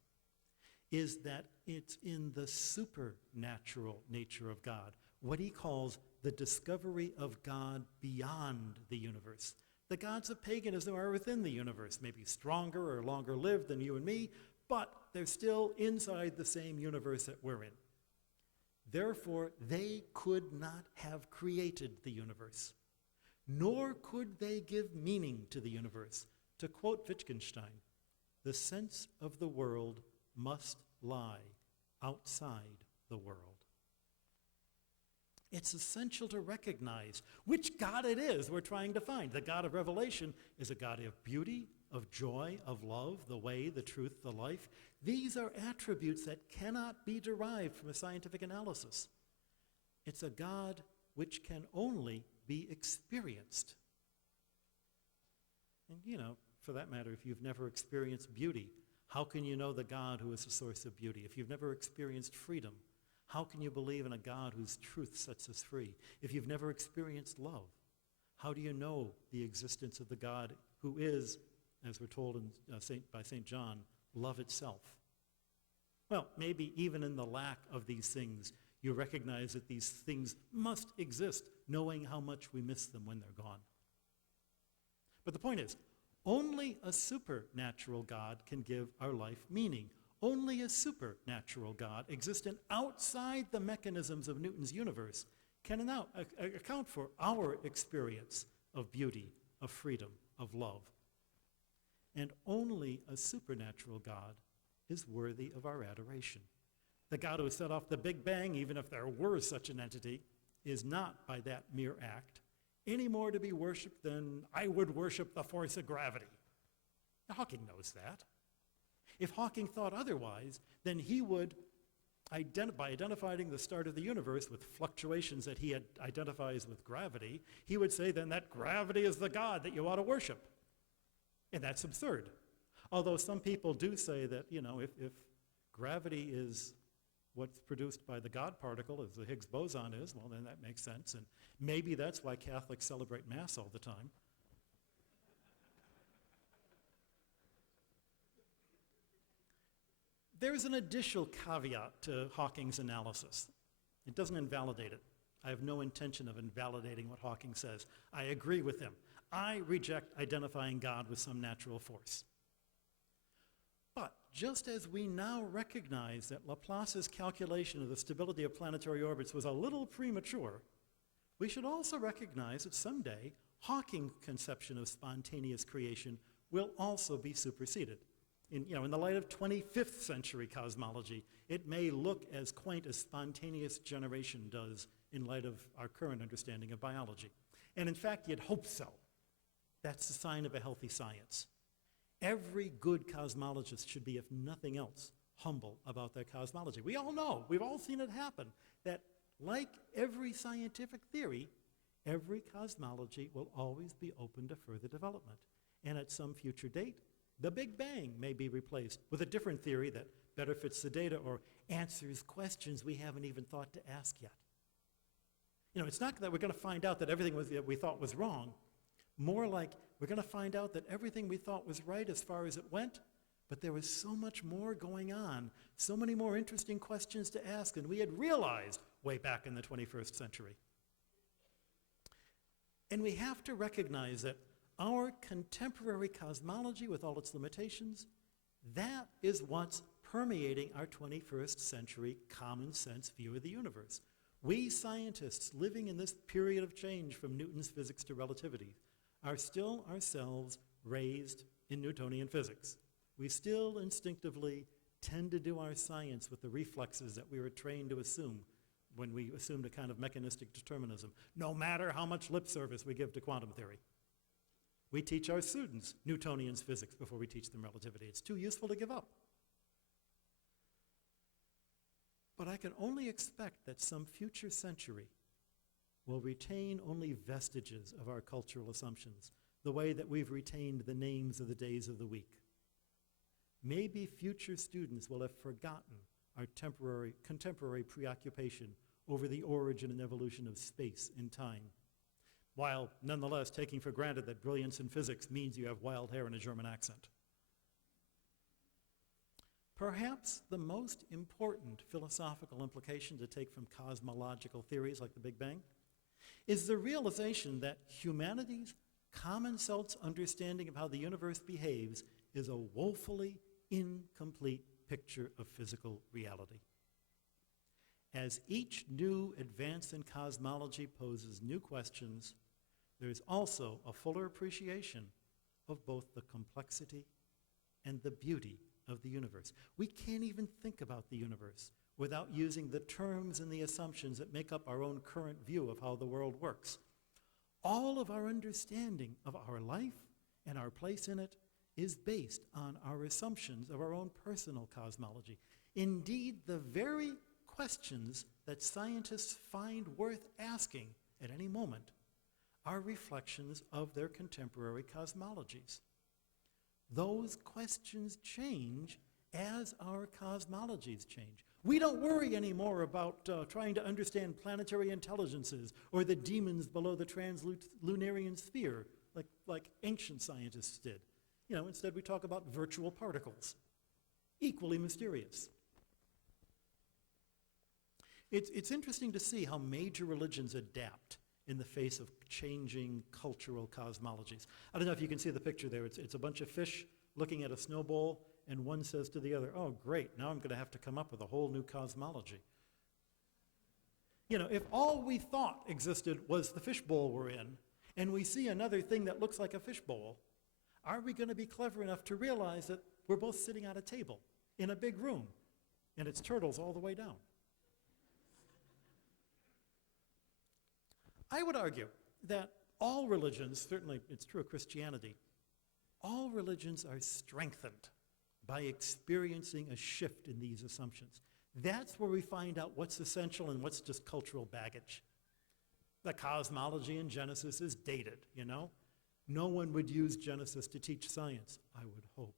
is that it's in the supernatural nature of God, what he calls the discovery of God beyond the universe. The gods of paganism are within the universe, maybe stronger or longer lived than you and me, but they're still inside the same universe that we're in. Therefore, they could not have created the universe, nor could they give meaning to the universe. To quote Wittgenstein, "The sense of the world must lie outside the world." It's essential to recognize which God it is we're trying to find. The God of Revelation is a God of beauty, of joy, of love, the way, the truth, the life. These are attributes that cannot be derived from a scientific analysis. It's a God which can only be experienced. And for that matter, if you've never experienced beauty, how can you know the God who is the source of beauty? If you've never experienced freedom, how can you believe in a God whose truth sets us free? If you've never experienced love, how do you know the existence of the God who is, as we're told by St. John, love itself? Well, maybe even in the lack of these things, You recognize that these things must exist, knowing how much we miss them when they're gone. But the point is, only a supernatural God can give our life meaning. Only a supernatural God, existent outside the mechanisms of Newton's universe, can now account for our experience of beauty, of freedom, of love. And only a supernatural God is worthy of our adoration. The God who set off the Big Bang, even if there were such an entity, is not by that mere act any more to be worshipped than I would worship the force of gravity. Now, Hawking knows that. If Hawking thought otherwise, then he would, by identifying the start of the universe with fluctuations that he identifies with gravity, he would say then that gravity is the God that you ought to worship. And that's absurd. Although some people do say that, if gravity is what's produced by the God particle, as the Higgs boson is, well, then that makes sense. And maybe that's why Catholics celebrate Mass all the time. There's an additional caveat to Hawking's analysis. It doesn't invalidate it. I have no intention of invalidating what Hawking says. I agree with him. I reject identifying God with some natural force. But just as we now recognize that Laplace's calculation of the stability of planetary orbits was a little premature, we should also recognize that someday Hawking's conception of spontaneous creation will also be superseded. In the light of 25th century cosmology, it may look as quaint as spontaneous generation does in light of our current understanding of biology. And in fact, you'd hope so. That's the sign of a healthy science. Every good cosmologist should be, if nothing else, humble about their cosmology. We all know, we've all seen it happen, that like every scientific theory, every cosmology will always be open to further development. And at some future date, the Big Bang may be replaced with a different theory that better fits the data or answers questions we haven't even thought to ask yet. It's not that we're going to find out that everything that we thought was wrong. More like we're going to find out that everything we thought was right as far as it went, but there was so much more going on, so many more interesting questions to ask than we had realized way back in the 21st century. And we have to recognize that our contemporary cosmology, with all its limitations, that is what's permeating our 21st century common sense view of the universe. We scientists living in this period of change from Newton's physics to relativity are still ourselves raised in Newtonian physics. We still instinctively tend to do our science with the reflexes that we were trained to assume when we assumed a kind of mechanistic determinism, no matter how much lip service we give to quantum theory. We teach our students Newtonian physics before we teach them relativity. It's too useful to give up. But I can only expect that some future century will retain only vestiges of our cultural assumptions, the way that we've retained the names of the days of the week. Maybe future students will have forgotten our contemporary preoccupation over the origin and evolution of space and time, while nonetheless taking for granted that brilliance in physics means you have wild hair and a German accent. Perhaps the most important philosophical implication to take from cosmological theories like the Big Bang is the realization that humanity's common sense understanding of how the universe behaves is a woefully incomplete picture of physical reality. As each new advance in cosmology poses new questions, there is also a fuller appreciation of both the complexity and the beauty of the universe. We can't even think about the universe without using the terms and the assumptions that make up our own current view of how the world works. All of our understanding of our life and our place in it is based on our assumptions of our own personal cosmology. Indeed, the very questions that scientists find worth asking at any moment are reflections of their contemporary cosmologies. Those questions change as our cosmologies change. We don't worry anymore about trying to understand planetary intelligences or the demons below the translunarian sphere like ancient scientists did. Instead we talk about virtual particles, equally mysterious. It's interesting to see how major religions adapt in the face of changing cultural cosmologies. I don't know if you can see the picture there. It's a bunch of fish looking at a snowball, and one says to the other, oh, great, now I'm going to have to come up with a whole new cosmology. You know, if all we thought existed was the fishbowl we're in, and we see another thing that looks like a fishbowl, are we going to be clever enough to realize that we're both sitting at a table in a big room, and it's turtles all the way down? I would argue that all religions, certainly it's true of Christianity, all religions are strengthened by experiencing a shift in these assumptions. That's where we find out what's essential and what's just cultural baggage. The cosmology in Genesis is dated, you know? No one would use Genesis to teach science, I would hope.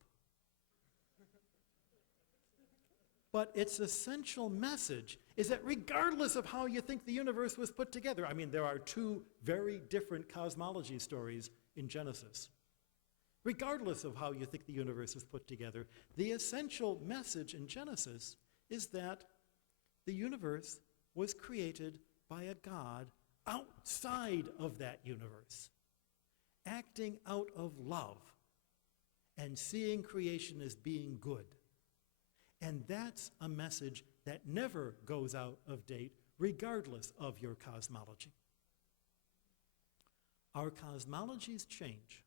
But its essential message is that regardless of how you think the universe was put together, I mean, there are two very different cosmology stories in Genesis. Regardless of how you think the universe is put together, the essential message in Genesis is that the universe was created by a God outside of that universe, acting out of love and seeing creation as being good. And that's a message that never goes out of date, regardless of your cosmology. Our cosmologies change,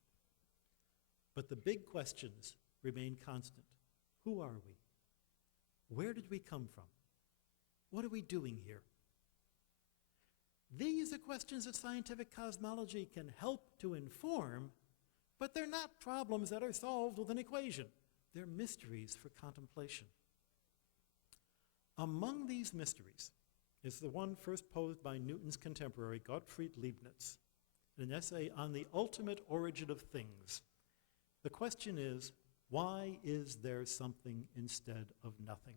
but the big questions remain constant. Who are we? Where did we come from? What are we doing here? These are questions that scientific cosmology can help to inform, but they're not problems that are solved with an equation. They're mysteries for contemplation. Among these mysteries is the one first posed by Newton's contemporary, Gottfried Leibniz, in an essay on the ultimate origin of things. The question is, why is there something instead of nothing?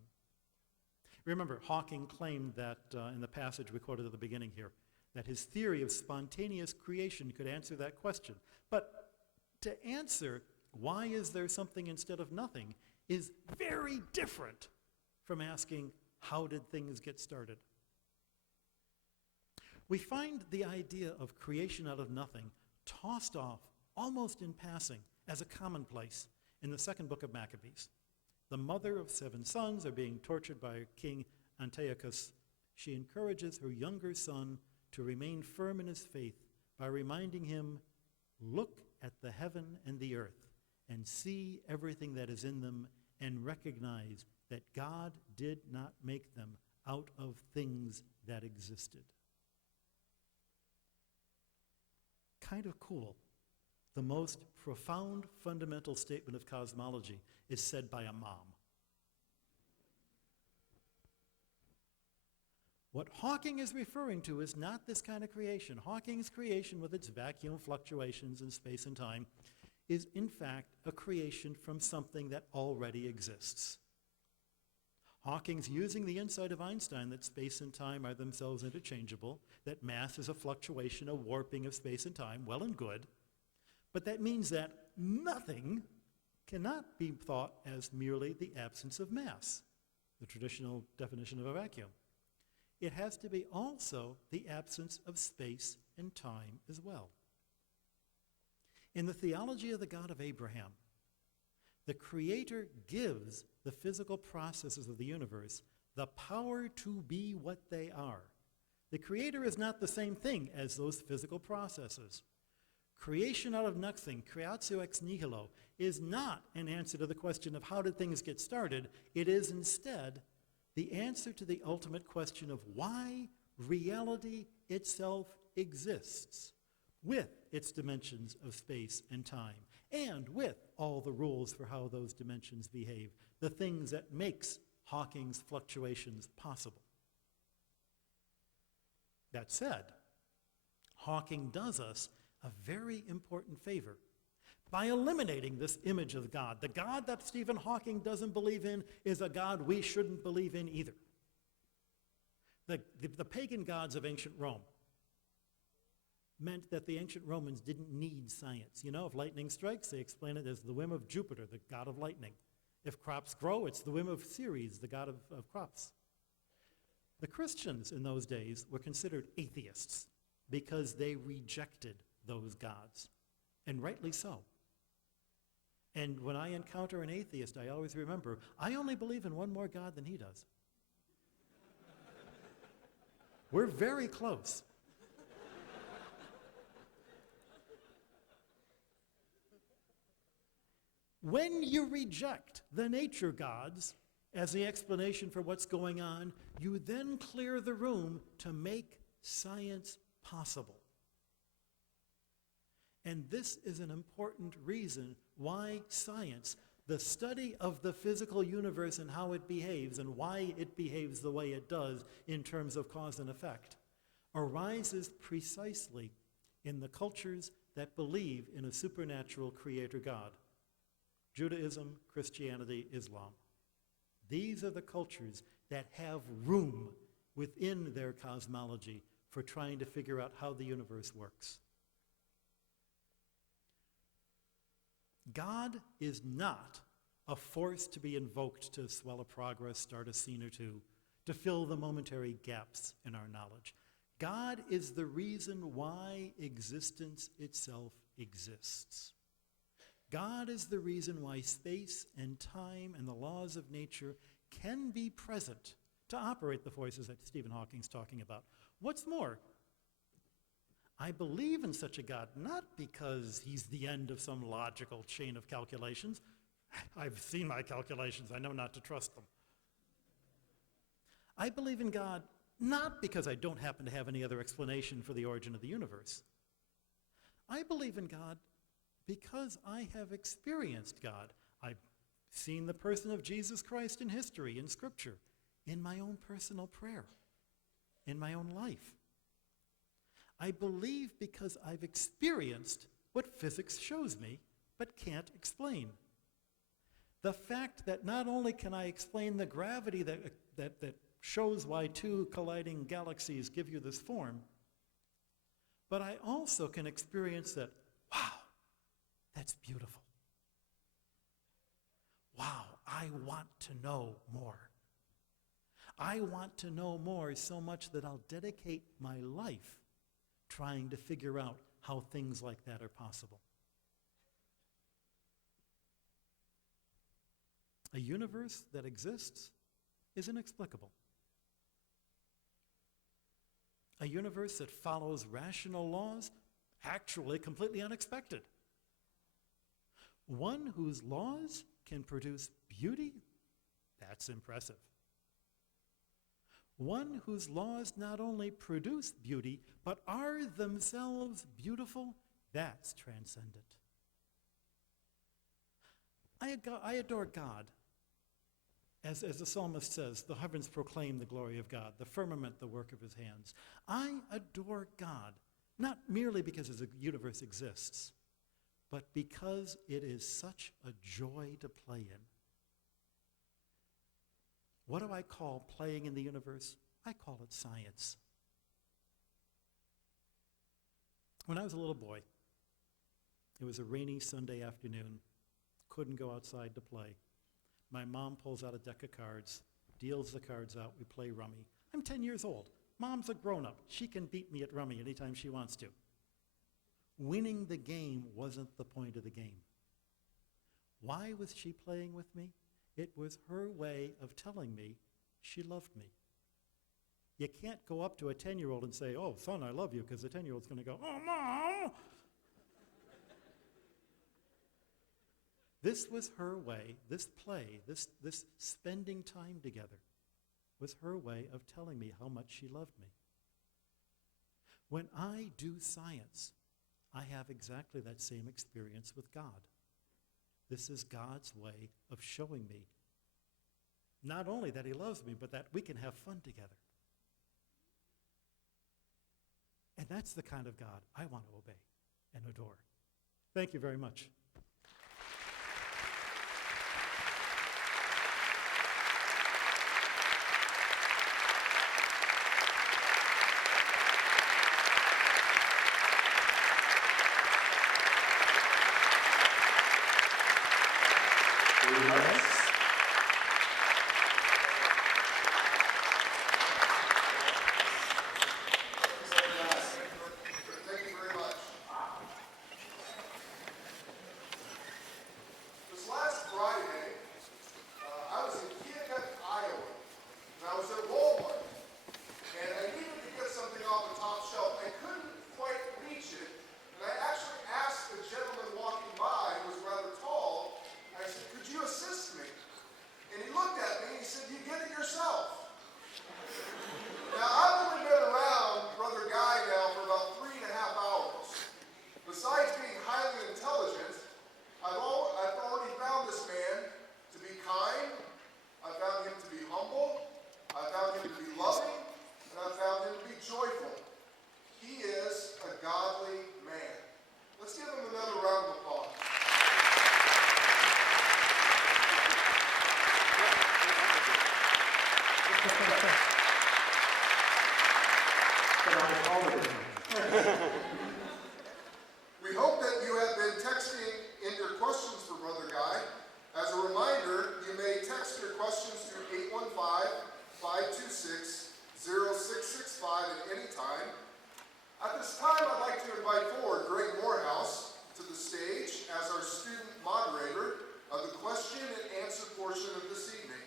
Remember, Hawking claimed that in the passage we quoted at the beginning here, that his theory of spontaneous creation could answer that question. But to answer why is there something instead of nothing is very different from asking how did things get started. We find the idea of creation out of nothing tossed off almost in passing as a commonplace in the second book of Maccabees. The mother of 7 sons are being tortured by King Antiochus. She encourages her younger son to remain firm in his faith by reminding him, look at the heaven and the earth and see everything that is in them and recognize that God did not make them out of things that existed. Kind of cool. The most profound fundamental statement of cosmology is said by a mom. What Hawking is referring to is not this kind of creation. Hawking's creation with its vacuum fluctuations in space and time is in fact a creation from something that already exists. Hawking's using the insight of Einstein that space and time are themselves interchangeable, that mass is a fluctuation, a warping of space and time, well and good. But that means that nothing cannot be thought as merely the absence of mass, the traditional definition of a vacuum. It has to be also the absence of space and time as well. In the theology of the God of Abraham, the Creator gives the physical processes of the universe the power to be what they are. The Creator is not the same thing as those physical processes. Creation out of nothing, creatio ex nihilo, is not an answer to the question of how did things get started. It is instead the answer to the ultimate question of why reality itself exists, with its dimensions of space and time, and with all the rules for how those dimensions behave, the things that makes Hawking's fluctuations possible. That said, Hawking does us a very important favor by eliminating this image of God. The God that Stephen Hawking doesn't believe in is a God we shouldn't believe in either. The pagan gods of ancient Rome meant that the ancient Romans didn't need science. You know, if lightning strikes, they explain it as the whim of Jupiter, the god of lightning. If crops grow, it's the whim of Ceres, the god of crops. The Christians in those days were considered atheists because they rejected those gods, and rightly so. And when I encounter an atheist, I always remember, I only believe in one more God than he does. We're very close. When you reject the nature gods as the explanation for what's going on, you then clear the room to make science possible. And this is an important reason why science, the study of the physical universe and how it behaves and why it behaves the way it does in terms of cause and effect, arises precisely in the cultures that believe in a supernatural creator God. Judaism, Christianity, Islam. These are the cultures that have room within their cosmology for trying to figure out how the universe works. God is not a force to be invoked to swell a progress, start a scene or two, to fill the momentary gaps in our knowledge. God is the reason why existence itself exists. God is the reason why space and time and the laws of nature can be present to operate the forces that Stephen Hawking's talking about. What's more, I believe in such a God not because he's the end of some logical chain of calculations. I've seen my calculations. I know not to trust them. I believe in God not because I don't happen to have any other explanation for the origin of the universe. I believe in God because I have experienced God. I've seen the person of Jesus Christ in history, in Scripture, in my own personal prayer, in my own life. I believe because I've experienced what physics shows me, but can't explain. The fact that not only can I explain the gravity that shows why two colliding galaxies give you this form, but I also can experience that, wow, that's beautiful. Wow, I want to know more. I want to know more so much that I'll dedicate my life trying to figure out how things like that are possible. A universe that exists is inexplicable. A universe that follows rational laws, actually completely unexpected. One whose laws can produce beauty, that's impressive. One whose laws not only produce beauty, but are themselves beautiful, that's transcendent. I adore God. As the psalmist says, the heavens proclaim the glory of God, the firmament the work of his hands. I adore God, not merely because the universe exists, but because it is such a joy to play in. What do I call playing in the universe? I call it science. When I was a little boy, it was a rainy Sunday afternoon, couldn't go outside to play. My mom pulls out a deck of cards, deals the cards out, we play rummy. I'm 10 years old. Mom's a grown-up. She can beat me at rummy anytime she wants to. Winning the game wasn't the point of the game. Why was she playing with me? It was her way of telling me she loved me. You can't go up to a 10-year-old and say, "Oh, son, I love you," because the 10-year-old's going to go, "Oh, Mom!" This was her way, this play, this spending time together was her way of telling me how much she loved me. When I do science, I have exactly that same experience with God. This is God's way of showing me not only that he loves me, but that we can have fun together. And that's the kind of God I want to obey and adore. Thank you very much. 526-0665 at any time. At this time, I'd like to invite forward Greg Morehouse to the stage as our student moderator of the question and answer portion of this evening.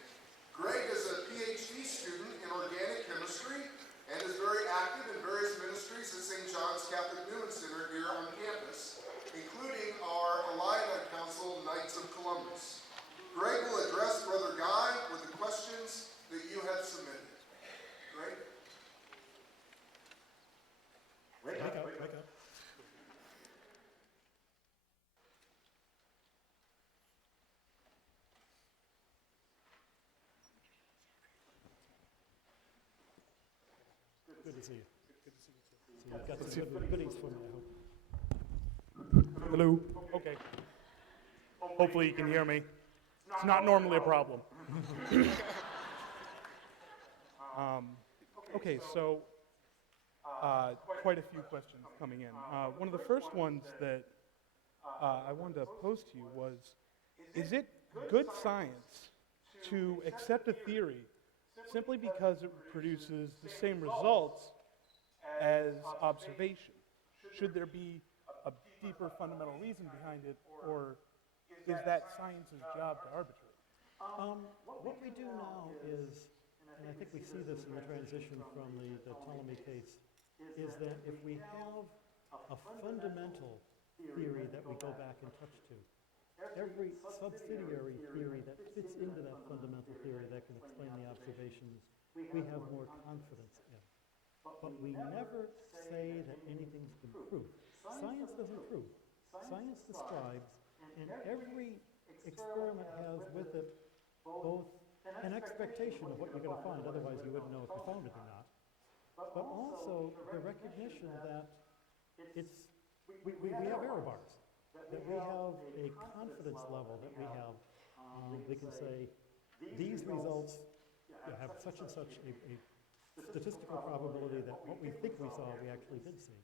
Greg is a PhD student in organic chemistry and is very active in various ministries at St. John's Catholic Newman Center here on campus, including our Illini Council Knights of Columbus. Greg will address Brother Guy with the questions that you have submitted. Greg? Wake up. Good to see you. So you've got some good goodies for me, I hope. Hello. Okay. Hopefully you can hear me. It's not normally a problem. Okay, so quite a few questions coming in. One of the first ones that I wanted to pose to you was, is it good science to accept a theory simply because it produces the same results as observation? Should there be a deeper fundamental reason behind it, or is that science's job to arbitrate? What we do now is, and I think we see this in the transition from the Ptolemy case, is that if we have a fundamental theory that we go back and touch to, every subsidiary theory that fits into that fundamental theory that can explain the observations, we have more confidence in. But we never say that anything's been proved. Science doesn't prove. Science describes, and every experiment has with it both an expectation of what you're going to find, otherwise you wouldn't know if you found it or not, but also the recognition that we have error bars, that we have a confidence level, that we have, we can say, these results have such and such a statistical probability that what we think we saw, we actually did see.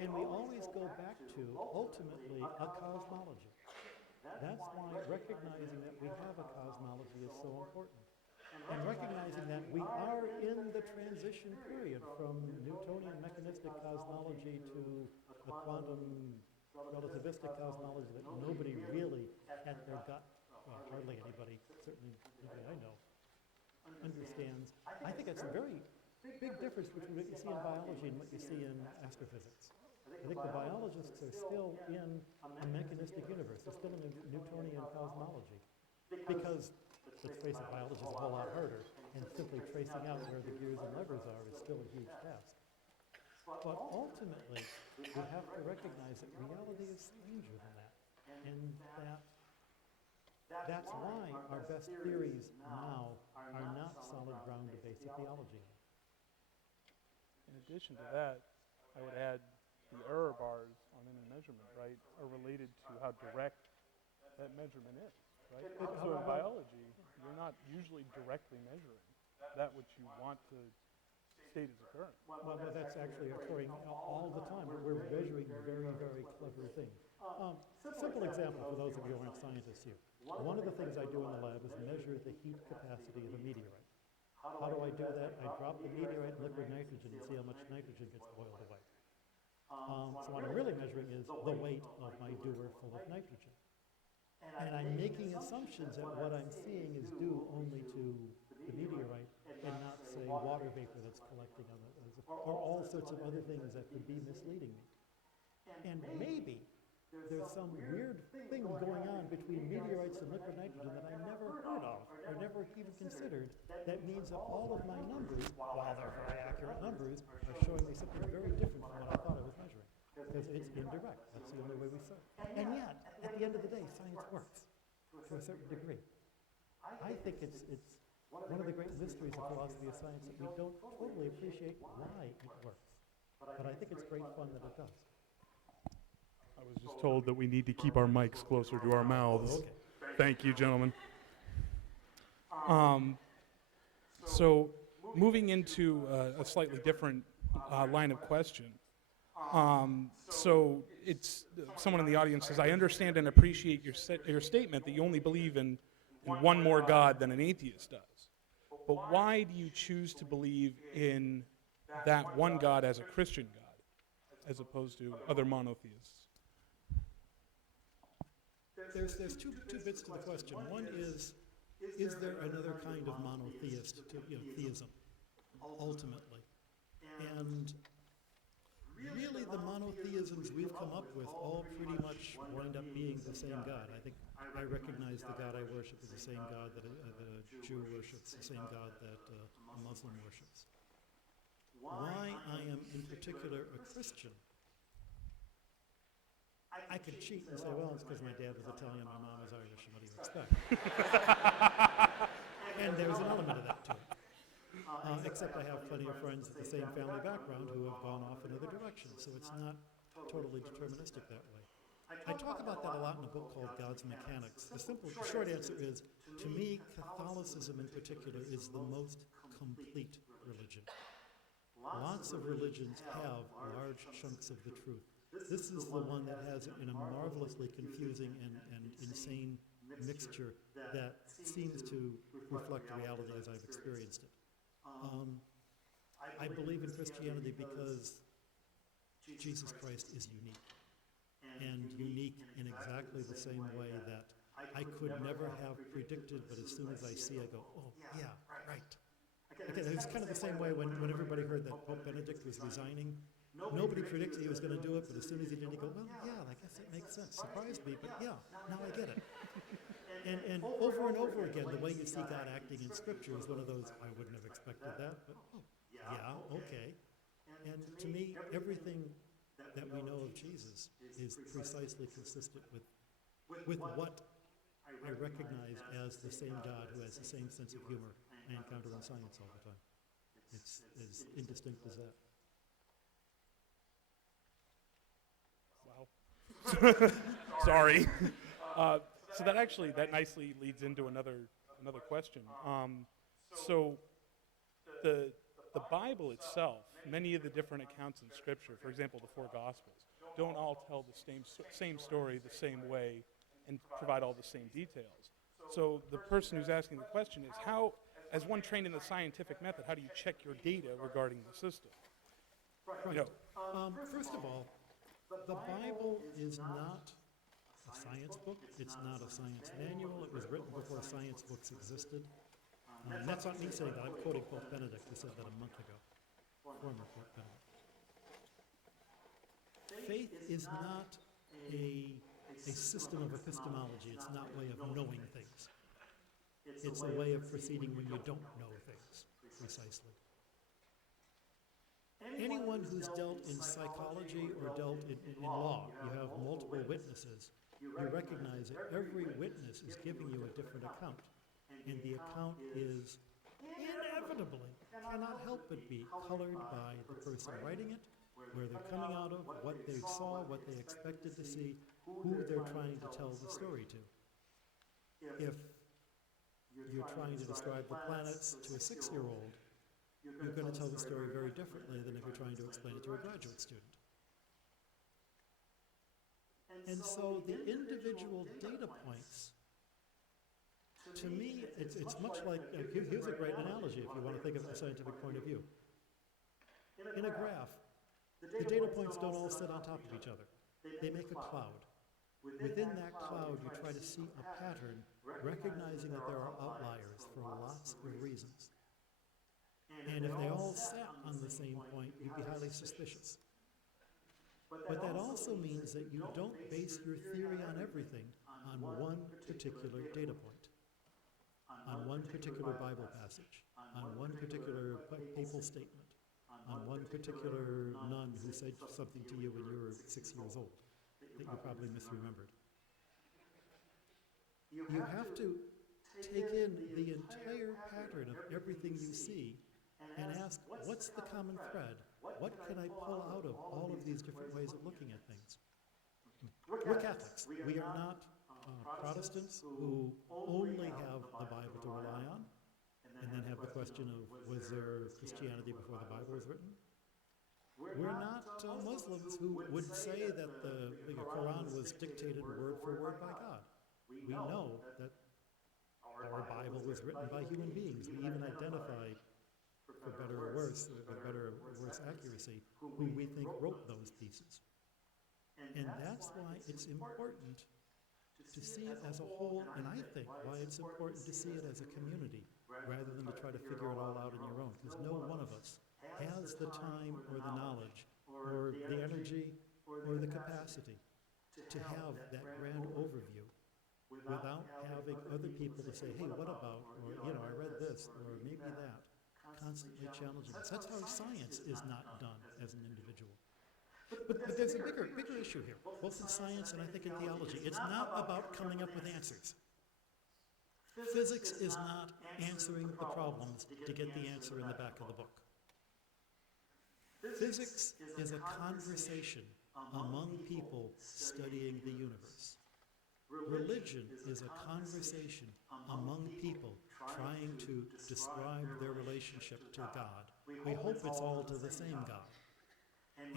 And we always go back to, ultimately, a cosmology. That's why recognizing that we have a cosmology is so important. And recognizing that we are in the transition period from Newtonian mechanistic cosmology to a quantum relativistic cosmology that nobody really at their gut, well, hardly anybody, certainly nobody I know, understands. I think it's a very big difference between what you see in biology and what you see in astrophysics. I think the biologists are still in a mechanistic universe. They're still in a Newtonian cosmology. Because, let's face it, biology is a whole lot harder, and simply tracing out where the gears and levers are is still a huge task. But ultimately, we have to recognize that reality is stranger than that, and that's why our best theories now are not solid ground to base a theology on. In addition to that, I would add the error bars on any measurement, right, are related to how direct that measurement is, right? So in biology, you're not usually directly measuring that which you want to state as occurring. Well, that's actually occurring all the time. We're measuring very, very clever things. Simple example for those of you who aren't scientists here. One of the things I do in the lab is measure the heat capacity of a meteorite. How do I do that? I drop the meteorite in liquid nitrogen and see how much nitrogen gets boiled away. So what I'm really measuring is the weight of my dewar full of nitrogen. And I'm making assumptions that what I'm seeing is due only to the meteorite and not, say, water vapor that's collecting on it, or all sorts of other things that could be misleading me. And maybe there's some weird thing going on between meteorites and liquid nitrogen that I never heard of or never even considered. That means that all of my numbers, while they're very accurate numbers, are showing me something very different from what I thought I was measuring. Because it's indirect. That's the only way we see it. And yet, at the end of the day, science works to a certain degree. I think it's one of the great mysteries of philosophy of science that we don't totally appreciate why it works. But I think it's great fun that it does. I was just told that we need to keep our mics closer to our mouths. Okay. Thank you, gentlemen. So moving into a slightly different line of question. So it's someone in the audience says, I understand and appreciate your statement that you only believe in one more God than an atheist does. But why do you choose to believe in that one God as a Christian God, as opposed to other monotheists? There's two bits to the question. One is there another kind of monotheist, theism, ultimately? And really the monotheisms we've come up with all pretty much wind up being the same God. I think I recognize the God I worship as the same God that a Jew worships, the same God that a Muslim worships. Why I am in particular a Christian, I could cheat and say, well, it's because my dad was Italian, my mom was Irish, and what do you expect? And there's an element of that too. Except I have plenty of friends with the same family background who have gone off in other directions, so it's not totally deterministic that way. I talk about that a lot in a book called God's Mechanics. The short answer is, to me, Catholicism in particular is the most complete religion. Lots of religions have large chunks of the truth. This is the one that has in a marvelously confusing and insane mixture that seems to reflect reality as I've experienced it. I believe in Christianity because Jesus Christ is unique, and unique in exactly the same way that I could never have predicted, but as soon as I see, I go, oh, yeah, right. Okay, it's kind of the same way when everybody heard that Pope Benedict was resigning. Nobody predicted he was going to do it, but as soon as he did, he go, well, yeah, I guess it makes sense. Surprised me, but yeah, now I get it. And over and over again, the way you see God acting in Scripture is one of those, I wouldn't have expected that, but oh, yeah, okay. And to me, everything that we know of Jesus is precisely consistent with what I recognize as the same God who has the same sense of humor I encounter in science all the time. It's as indistinct as that. Wow. Sorry. So that nicely leads into another question. So the Bible itself, many of the different accounts in Scripture, for example, the four Gospels, don't all tell the same story the same way and provide all the same details. So the person who's asking the question is, how, as one trained in the scientific method, how do you check your data regarding the system? Right. First of all, the Bible is not a science book. It's not a science manual. It was written before science books existed. That's not me saying that. I'm quoting Pope Benedict, who said that a month ago. Former Pope Benedict. Faith is not a system of epistemology. It's not a way of knowing things. It's a way of proceeding when you don't know things, precisely. Anyone who's dealt in psychology or dealt in law, you have multiple witnesses, you recognize that every witness is giving you a different account. And the account is inevitably, cannot help but be colored by the person writing it, where they're coming out of, what they saw, what they expected to see, who they're trying to tell the story to. If you're trying to describe the planets to a 6-year-old, you're going to tell the story very differently than if you're trying to explain it to a graduate student. And so the individual data points, to me, it's much like, here's a great analogy if you want to think of it from a scientific point of view. In a graph, the data points don't all sit on top of each other. They make a cloud. Within that cloud, you try to see a pattern, recognizing that there are outliers for lots of reasons. And if they all sat on the same point, you'd be highly suspicious. But that also means that you don't base your theory on everything on one particular data point, on one particular Bible passage, on one particular papal statement, on one particular nun who said something to you when you were 6 years old that you probably misremembered. You have to take in the entire pattern of everything you see and ask, what's the common thread? What can I pull out of all of these different ways of looking at things? We're Catholics. We are not Protestants who only have the Bible to rely on and then have the question of, was there Christianity before the Bible was written? We're not Muslims who would say that the Quran was dictated word for word by God. We know that Our Bible was written by human beings. We even identify, for better or worse, with better or worse accuracy, who we think wrote those pieces. And that's why it's important to see it as a whole, and I think why it's important to see it as a community, rather than to try to figure it all out on your own, because no one of us has the time or the knowledge or the energy or the capacity to have that grand overview without having other people to say, hey, what about, or, I read this, or maybe that, constantly challenging us. That's how science is not done as an individual. But there's a bigger issue here, both in science and I think in theology. It's not about coming up with answers. Physics is not answering the problems to get the answer in the back of the book. Physics is a conversation among people studying the universe. Religion is a conversation among people trying to describe their relationship to God. We hope it's all to the same God.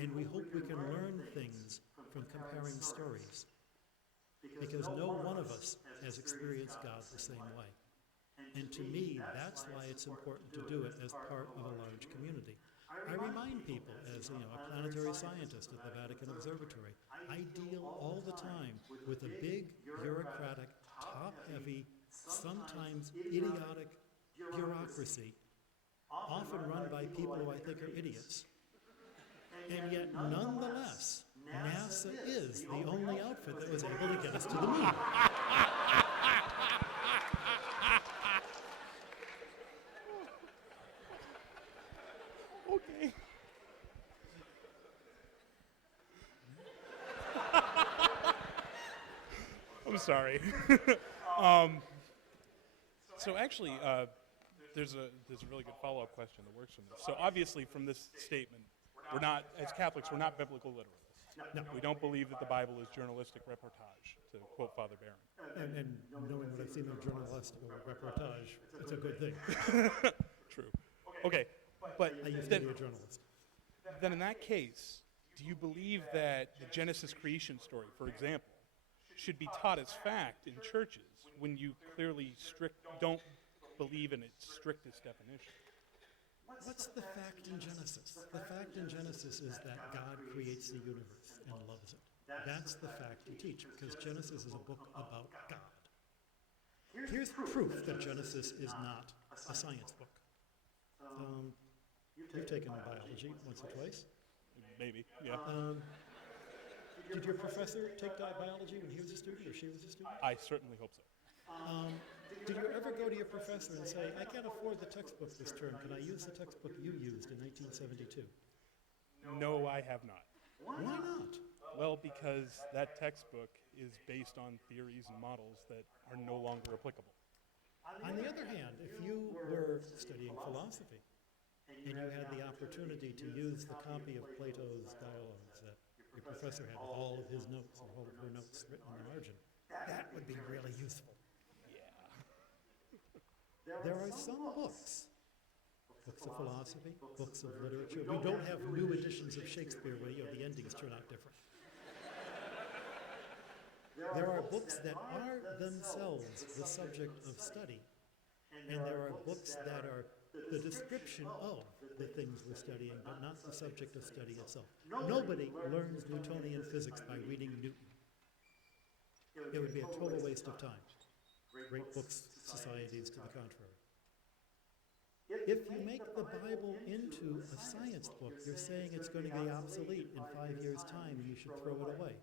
And we hope we can learn things from comparing stories, because no one of us has experienced God the same way. And to me, that's why it's important to do it as part of a large community. I remind people, as a planetary scientist at the Vatican Observatory, I deal all the time with a big, bureaucratic, top-heavy, sometimes idiotic bureaucracy, often run by people who I think are idiots. And yet, nonetheless, NASA is the only outfit that was able to get us to the moon. Okay. I'm sorry. So actually, there's a really good follow-up question that works from this. So obviously, from this statement, we're not, as Catholics, we're not biblical literalists. No. We don't believe that the Bible is journalistic reportage, to quote Father Barron. And knowing what I've seen of journalistical reportage, it's a good thing. True. Okay, but I used to be a journalist. then in that case, do you believe that the Genesis creation story, for example, should be taught as fact in churches when you clearly don't believe in its strictest definition? What's the fact in Genesis? The fact in Genesis is that God creates the universe and loves it. That's the fact you teach, because Genesis is a book about God. Here's proof that Genesis is not a science book. You've taken biology once or twice. Maybe, yeah. Did your professor take biology when he was a student, or she was a student? I certainly hope so. Did you ever go to your professor and say, I can't afford the textbook this term, can I use the textbook you used in 1972? No, I have not. Why not? Well, because that textbook is based on theories and models that are no longer applicable. On the other hand, if you were studying philosophy and you had the opportunity to use the copy of Plato's dialogues that your professor had with all of his notes and all of her notes written on the margin, that would be really useful. There are some books of philosophy, books of literature. We don't have new editions of Shakespeare where the endings turn out different. There are books that are themselves the subject of study, and there are books that are the description of the things we're studying, but not the subject of study itself. Nobody learns Newtonian physics by reading Newton. It would be a total waste of time. Great books, societies to the contrary. If you make the Bible into a science book, you're saying it's going to be obsolete in 5 years' time and you should throw it away.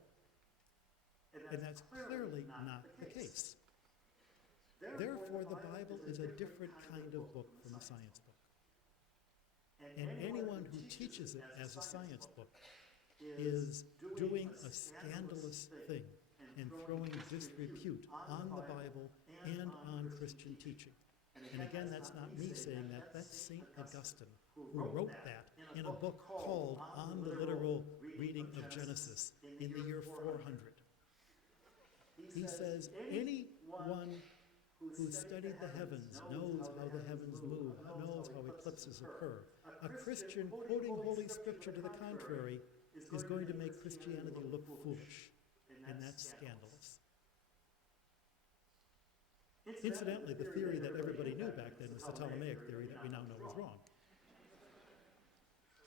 And that's clearly not the case. Therefore, the Bible is a different kind of book from a science book. And anyone who teaches it as a science book is doing a scandalous thing and throwing disrepute on the Bible and on Christian teaching. And again, that's not me saying that. That's St. Augustine, who wrote that in a book called On the Literal Reading of Genesis in the year 400. He says, anyone who studied the heavens knows how the heavens move, knows how eclipses occur. A Christian quoting Holy Scripture to the contrary is going to make Christianity look foolish, and that's scandalous. Incidentally, the theory that everybody knew back then was the Ptolemaic theory that we now know is wrong.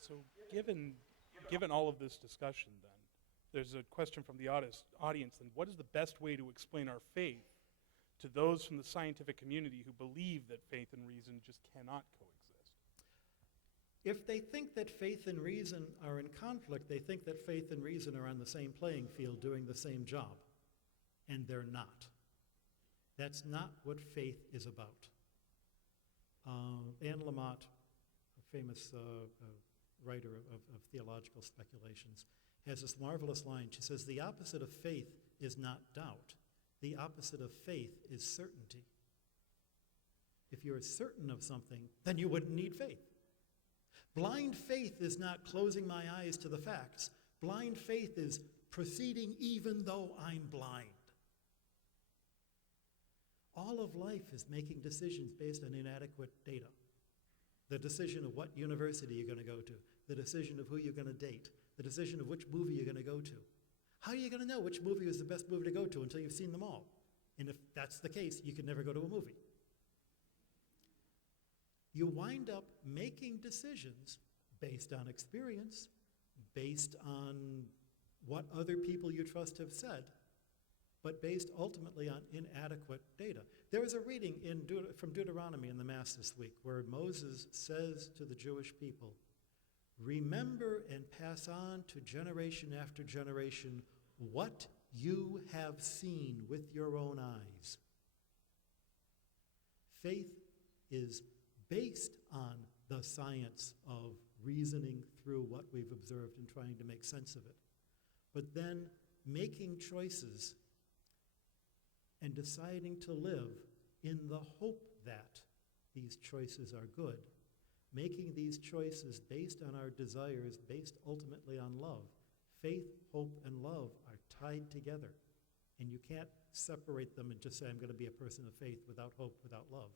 So given all of this discussion then, there's a question from the audience then, what is the best way to explain our faith to those from the scientific community who believe that faith and reason just cannot coexist? If they think that faith and reason are in conflict, they think that faith and reason are on the same playing field doing the same job, and they're not. That's not what faith is about. Anne Lamott, a famous writer of theological speculations, has this marvelous line. She says, the opposite of faith is not doubt. The opposite of faith is certainty. If you're certain of something, then you wouldn't need faith. Blind faith is not closing my eyes to the facts. Blind faith is proceeding even though I'm blind. All of life is making decisions based on inadequate data. The decision of what university you're going to go to, the decision of who you're going to date, the decision of which movie you're going to go to. How are you going to know which movie is the best movie to go to until you've seen them all? And if that's the case, you can never go to a movie. You wind up making decisions based on experience, based on what other people you trust have said, but based ultimately on inadequate data. There was a reading from Deuteronomy in the Mass this week where Moses says to the Jewish people, remember and pass on to generation after generation what you have seen with your own eyes. Faith is based on the science of reasoning through what we've observed and trying to make sense of it. But then making choices and deciding to live in the hope that these choices are good. Making these choices based on our desires, based ultimately on love. Faith, hope, and love are tied together. And you can't separate them and just say, I'm going to be a person of faith without hope, without love.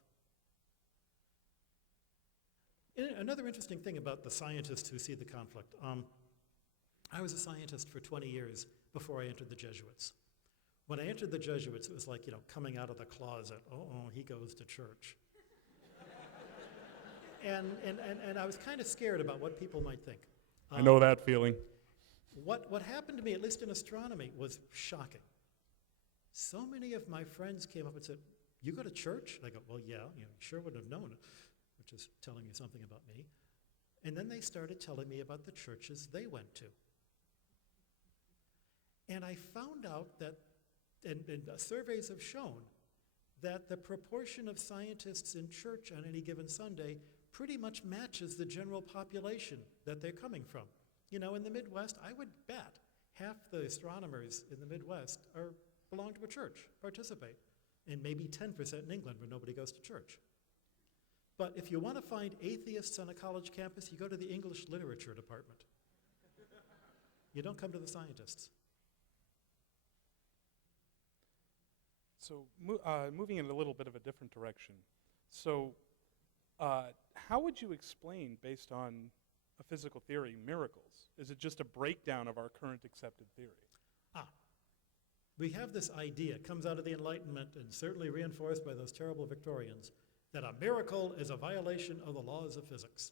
Another interesting thing about the scientists who see the conflict. I was a scientist for 20 years before I entered the Jesuits. When I entered the Jesuits, it was like, coming out of the closet. He goes to church. And I was kind of scared about what people might think. I know that feeling. What happened to me, at least in astronomy, was shocking. So many of my friends came up and said, you go to church? And I go, well, yeah, you sure would have known it, which is telling you something about me. And then they started telling me about the churches they went to. And I found out that, and surveys have shown, that the proportion of scientists in church on any given Sunday pretty much matches the general population that they're coming from. In the Midwest, I would bet half the astronomers in the Midwest belong to a church, participate, and maybe 10% in England where nobody goes to church. But if you want to find atheists on a college campus, you go to the English literature department. You don't come to the scientists. So moving in a little bit of a different direction. So how would you explain, based on a physical theory, miracles? Is it just a breakdown of our current accepted theory? We have this idea, it comes out of the Enlightenment and certainly reinforced by those terrible Victorians, that a miracle is a violation of the laws of physics.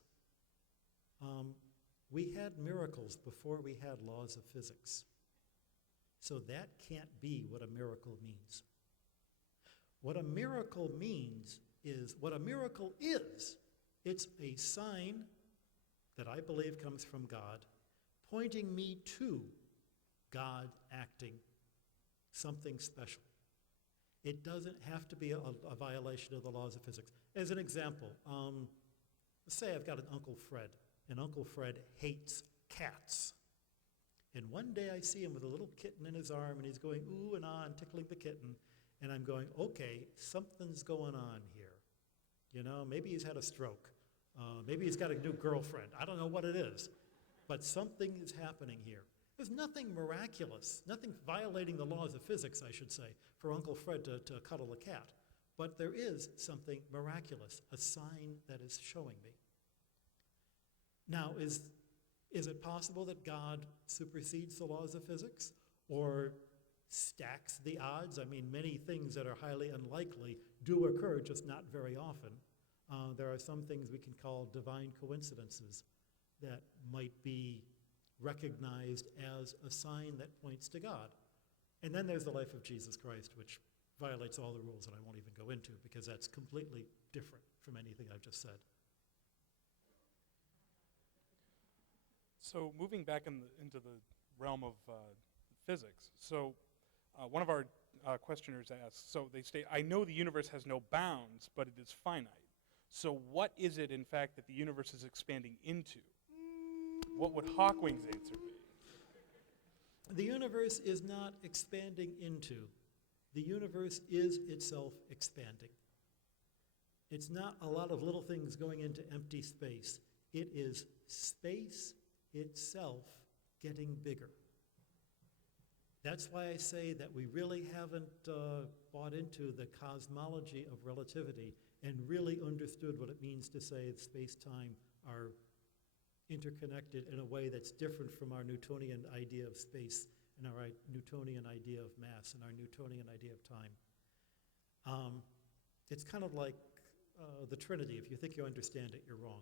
We had miracles before we had laws of physics. So that can't be what a miracle means. What a miracle means is, it's a sign that I believe comes from God, pointing me to God acting something special. It doesn't have to be a violation of the laws of physics. As an example, let's say I've got an Uncle Fred, and Uncle Fred hates cats. And one day I see him with a little kitten in his arm, and he's going ooh and ah and tickling the kitten, and I'm going, okay, something's going on here. Maybe he's had a stroke. Maybe he's got a new girlfriend. I don't know what it is, but something is happening here. There's nothing miraculous, nothing violating the laws of physics, I should say, for Uncle Fred to cuddle a cat. But there is something miraculous, a sign that is showing me. Now, is it possible that God supersedes the laws of physics? Or stacks the odds. I mean, many things that are highly unlikely do occur, just not very often. There are some things we can call divine coincidences that might be recognized as a sign that points to God. And then there's the life of Jesus Christ, which violates all the rules that I won't even go into because that's completely different from anything I've just said. So moving back into the realm of physics, so one of our questioners asks, so they state, I know the universe has no bounds, but it is finite. So what is it, in fact, that the universe is expanding into? What would Hawking's answer be? The universe is not expanding into. The universe is itself expanding. It's not a lot of little things going into empty space. It is space itself getting bigger. That's why I say that we really haven't bought into the cosmology of relativity and really understood what it means to say that space-time are interconnected in a way that's different from our Newtonian idea of space and our Newtonian idea of mass and our Newtonian idea of time. It's kind of like the Trinity. If you think you understand it, you're wrong.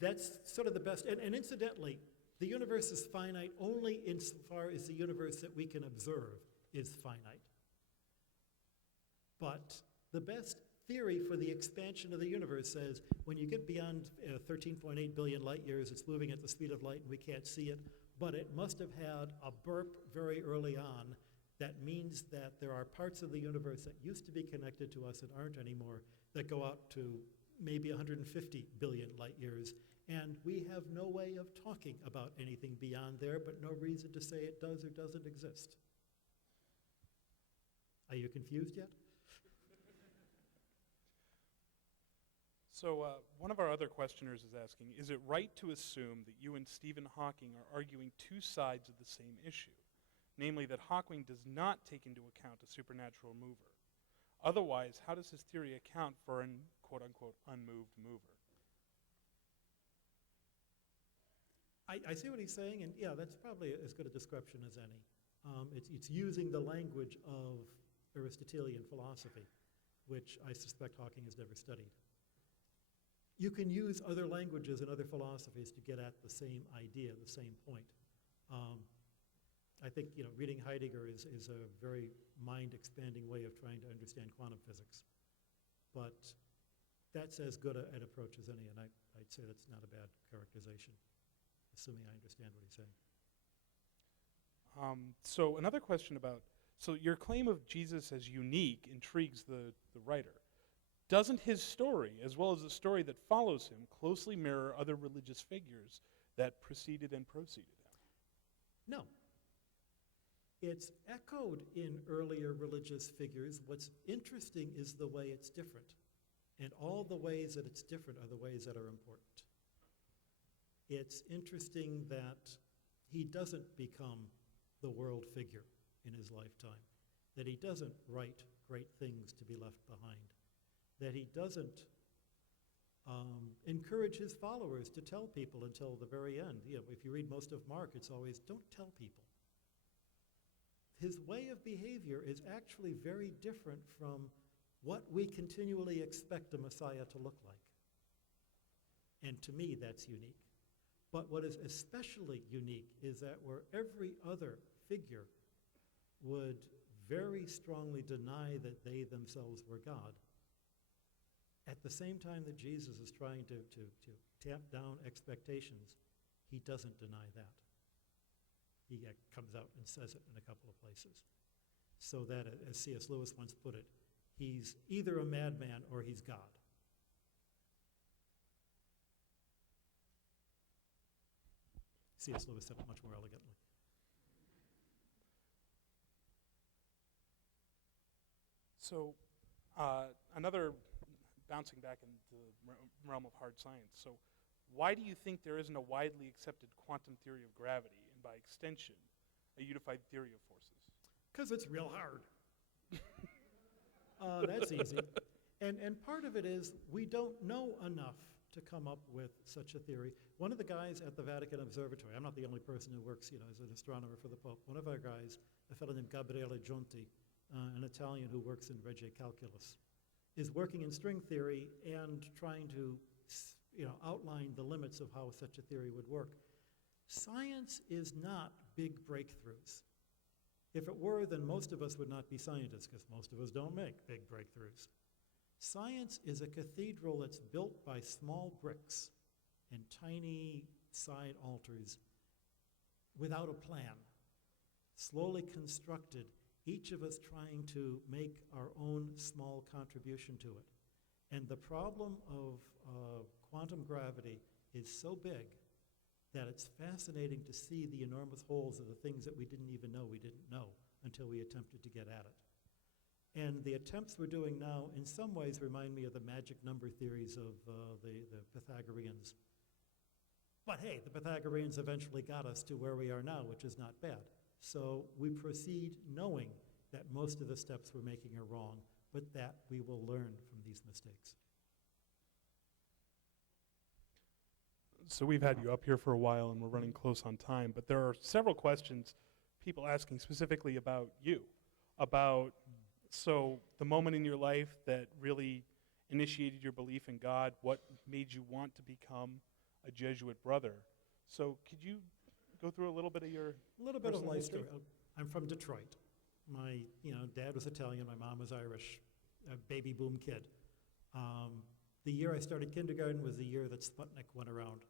That's sort of the best. And incidentally, the universe is finite only insofar as the universe that we can observe is finite. But the best theory for the expansion of the universe says when you get beyond 13.8 billion light years, it's moving at the speed of light and we can't see it, but it must have had a burp very early on. That means that there are parts of the universe that used to be connected to us that aren't anymore, that go out to maybe 150 billion light years, and we have no way of talking about anything beyond there, but no reason to say it does or doesn't exist. Are you confused yet? So one of our other questioners is asking, is it right to assume that you and Stephen Hawking are arguing two sides of the same issue? Namely, that Hawking does not take into account a supernatural mover. Otherwise, how does his theory account for an quote-unquote unmoved mover? I see what he's saying, and yeah, that's probably as good a description as any. It's using the language of Aristotelian philosophy, which I suspect Hawking has never studied. You can use other languages and other philosophies to get at the same idea, the same point. I think reading Heidegger is a very mind-expanding way of trying to understand quantum physics. But that's as good an approach as any, and I'd say that's not a bad characterization, assuming I understand what he's saying. So another question about, so your claim of Jesus as unique intrigues the writer. Doesn't his story, as well as the story that follows him, closely mirror other religious figures that preceded and proceeded him? No. It's echoed in earlier religious figures. What's interesting is the way it's different. And all the ways that it's different are the ways that are important. It's interesting that he doesn't become the world figure in his lifetime, that he doesn't write great things to be left behind, that he doesn't encourage his followers to tell people until the very end. If you read most of Mark, it's always, don't tell people. His way of behavior is actually very different from what we continually expect a Messiah to look like. And to me, that's unique. But what is especially unique is that where every other figure would very strongly deny that they themselves were God, at the same time that Jesus is trying to tamp down expectations, he doesn't deny that. He comes out and says it in a couple of places. So that, as C.S. Lewis once put it, he's either a madman or he's God. C.S. Lewis said it much more elegantly. So another, bouncing back into the realm of hard science, so why do you think there isn't a widely accepted quantum theory of gravity, and by extension, a unified theory of forces? Because it's real hard. That's easy. And part of it is we don't know enough to come up with such a theory. One of the guys at the Vatican Observatory, I'm not the only person who works, as an astronomer for the Pope. One of our guys, a fellow named Gabriele Giunti, an Italian who works in Relativity Calculus, is working in string theory and trying to, outline the limits of how such a theory would work. Science is not big breakthroughs. If it were, then most of us would not be scientists, because most of us don't make big breakthroughs. Science is a cathedral that's built by small bricks and tiny side altars without a plan, slowly constructed, each of us trying to make our own small contribution to it. And the problem of quantum gravity is so big that it's fascinating to see the enormous holes of the things that we didn't even know we didn't know until we attempted to get at it. And the attempts we're doing now in some ways remind me of the magic number theories of the Pythagoreans. But hey, the Pythagoreans eventually got us to where we are now, which is not bad. So we proceed knowing that most of the steps we're making are wrong, but that we will learn from these mistakes. So we've had you up here for a while and we're running close on time, but there are several questions people asking specifically about you, so the moment in your life that really initiated your belief in God, what made you want to become a Jesuit brother. So could you go through a little bit of your A little bit of personal life history? story. I'm from Detroit. My dad was Italian, my mom was Irish, a baby boom kid. The year I started kindergarten was the year that Sputnik went around.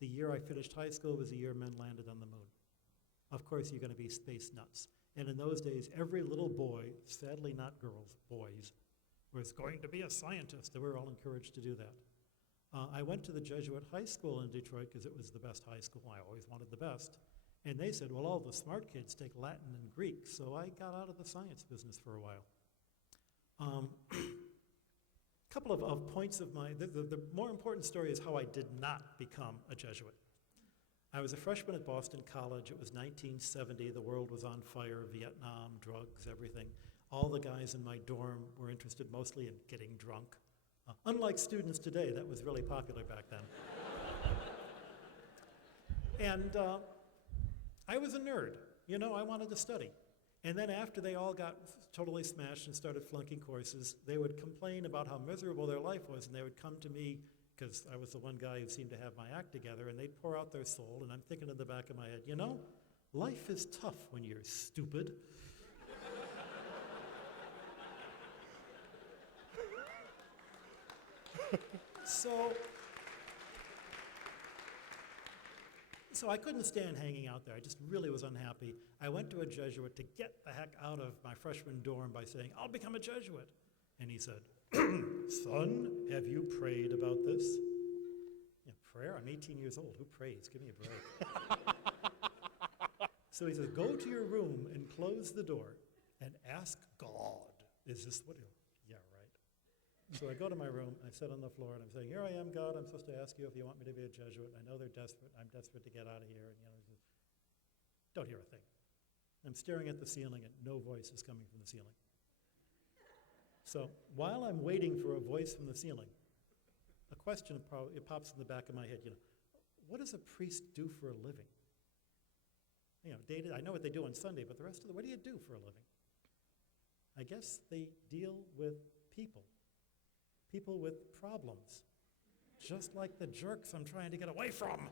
The year I finished high school was the year men landed on the moon. Of course, you're going to be space nuts. And in those days, every little boy, sadly not girls, boys, was going to be a scientist. They were all encouraged to do that. I went to the Jesuit high school in Detroit because it was the best high school. I always wanted the best. And they said, well, all the smart kids take Latin and Greek. So I got out of the science business for a while. Couple of points of the more important story is how I did not become a Jesuit. I was a freshman at Boston College. It was 1970. The world was on fire, Vietnam, drugs, everything. All the guys in my dorm were interested mostly in getting drunk. Unlike students today, that was really popular back then. And I was a nerd. I wanted to study. And then after they all got totally smashed and started flunking courses, they would complain about how miserable their life was, and they would come to me, because I was the one guy who seemed to have my act together, and they'd pour out their soul, and I'm thinking in the back of my head, life is tough when you're stupid. So I couldn't stand hanging out there. I just really was unhappy. I went to a Jesuit to get the heck out of my freshman dorm by saying, I'll become a Jesuit. And he said, son, have you prayed about this? Prayer? I'm 18 years old. Who prays? Give me a break. So he says, go to your room and close the door and ask God. Is this what he'll... Yeah, right. So I go to my room, I sit on the floor, and I'm saying, here I am, God, I'm supposed to ask you if you want me to be a Jesuit. I know they're desperate. I'm desperate to get out of here. And don't hear a thing. I'm staring at the ceiling, and no voice is coming from the ceiling. So while I'm waiting for a voice from the ceiling, a question it pops in the back of my head, what does a priest do for a living? I know what they do on Sunday, but the rest of what do you do for a living? I guess they deal with people with problems, just like the jerks I'm trying to get away from.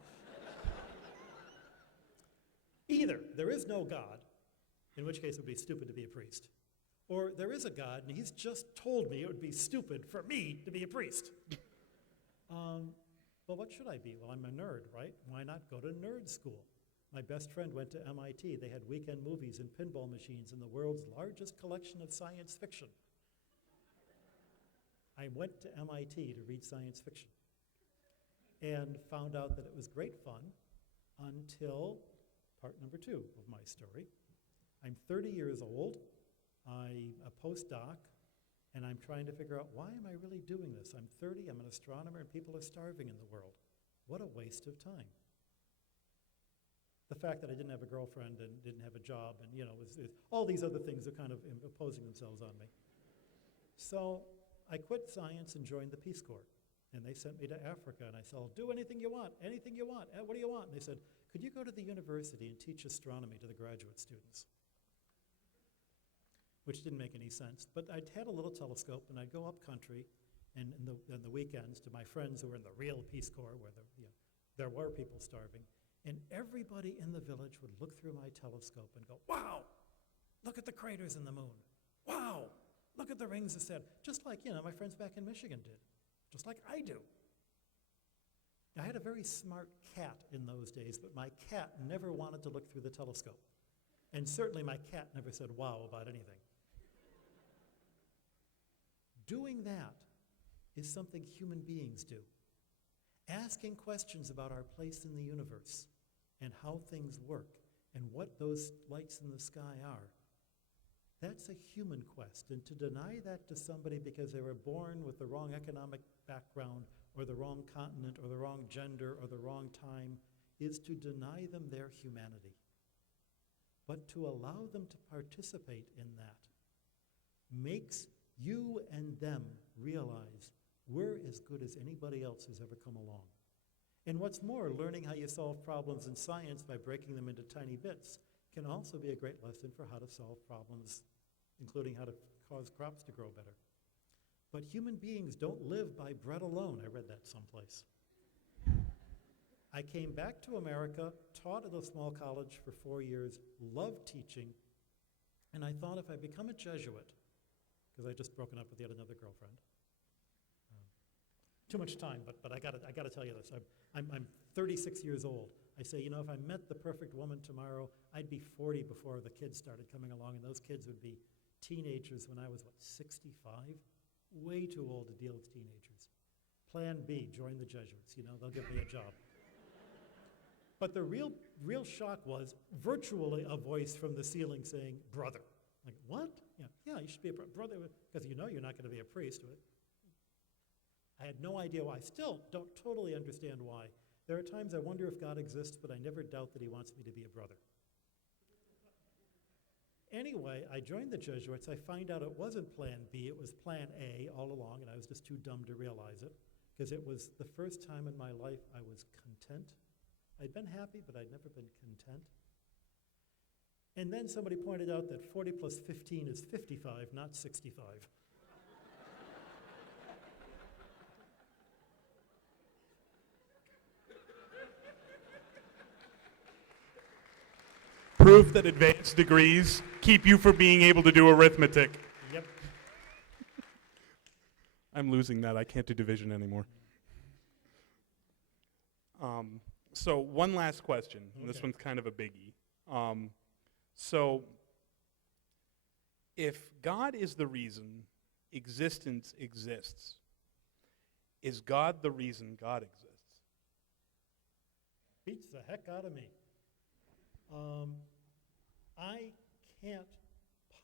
Either there is no God, in which case it would be stupid to be a priest, or there is a God, and he's just told me it would be stupid for me to be a priest. Well, what should I be? Well, I'm a nerd, right? Why not go to nerd school? My best friend went to MIT. They had weekend movies and pinball machines in the world's largest collection of science fiction. I went to MIT to read science fiction and found out that it was great fun until part number 2 of my story. I'm 30 years old. I'm a postdoc. And I'm trying to figure out, why am I really doing this? I'm 30, I'm an astronomer, and people are starving in the world. What a waste of time. The fact that I didn't have a girlfriend and didn't have a job, and all these other things are kind of imposing themselves on me. So I quit science and joined the Peace Corps. And they sent me to Africa, and I said, I'll do anything you want, anything you want. What do you want? And they said, could you go to the university and teach astronomy to the graduate students? Which didn't make any sense. But I'd had a little telescope, and I'd go up country, and in the weekends to my friends who were in the real Peace Corps, where there were people starving, and everybody in the village would look through my telescope and go, wow, look at the craters in the moon. Wow, look at the rings of Saturn. Just like, my friends back in Michigan did. Just like I do. I had a very smart cat in those days, but my cat never wanted to look through the telescope. And certainly my cat never said wow about anything. Doing that is something human beings do. Asking questions about our place in the universe and how things work and what those lights in the sky are, that's a human quest. And to deny that to somebody because they were born with the wrong economic background or the wrong continent or the wrong gender or the wrong time is to deny them their humanity. But to allow them to participate in that makes you and them realize we're as good as anybody else who's ever come along. And what's more, learning how you solve problems in science by breaking them into tiny bits can also be a great lesson for how to solve problems, including how to cause crops to grow better. But human beings don't live by bread alone. I read that someplace. I came back to America, taught at a small college for 4 years, loved teaching, and I thought if I become a Jesuit, because I just broken up with yet another girlfriend. Too much time, but I gotta tell you this. I'm 36 years old. I say, if I met the perfect woman tomorrow, I'd be 40 before the kids started coming along, and those kids would be teenagers when I was, 65? Way too old to deal with teenagers. Plan B, join the Jesuits. They'll give me a job. But the real shock was virtually a voice from the ceiling saying, brother. Like, what? Yeah, you should be a brother, because you're not going to be a priest. I had no idea why. I still don't totally understand why. There are times I wonder if God exists, but I never doubt that he wants me to be a brother. Anyway, I joined the Jesuits. I find out it wasn't plan B, it was plan A all along, and I was just too dumb to realize it, because it was the first time in my life I was content. I'd been happy, but I'd never been content. And then somebody pointed out that 40 plus 15 is 55, not 65. Proof that advanced degrees keep you from being able to do arithmetic. Yep. I'm losing that. I can't do division anymore. So one last question, and this Okay. one's kind of a biggie. So if God is the reason existence exists, is God the reason God exists? Beats the heck out of me. I can't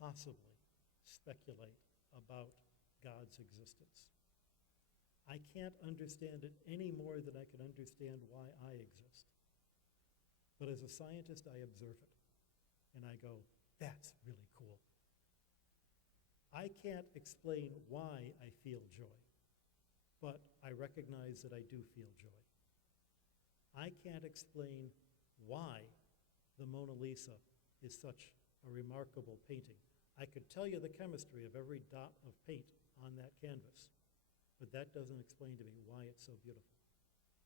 possibly speculate about God's existence. I can't understand it any more than I can understand why I exist. But as a scientist, I observe it, and I go, that's really cool. I can't explain why I feel joy, but I recognize that I do feel joy. I can't explain why the Mona Lisa is such a remarkable painting. I could tell you the chemistry of every dot of paint on that canvas, but that doesn't explain to me why it's so beautiful.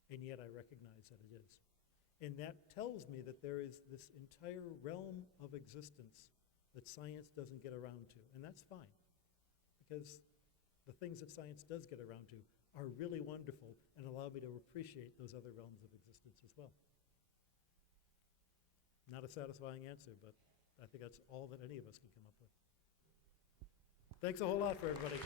And yet I recognize that it is. And that tells me that there is this entire realm of existence that science doesn't get around to. And that's fine, because the things that science does get around to are really wonderful and allow me to appreciate those other realms of existence as well. Not a satisfying answer, but I think that's all that any of us can come up with. Thanks a whole lot for everybody.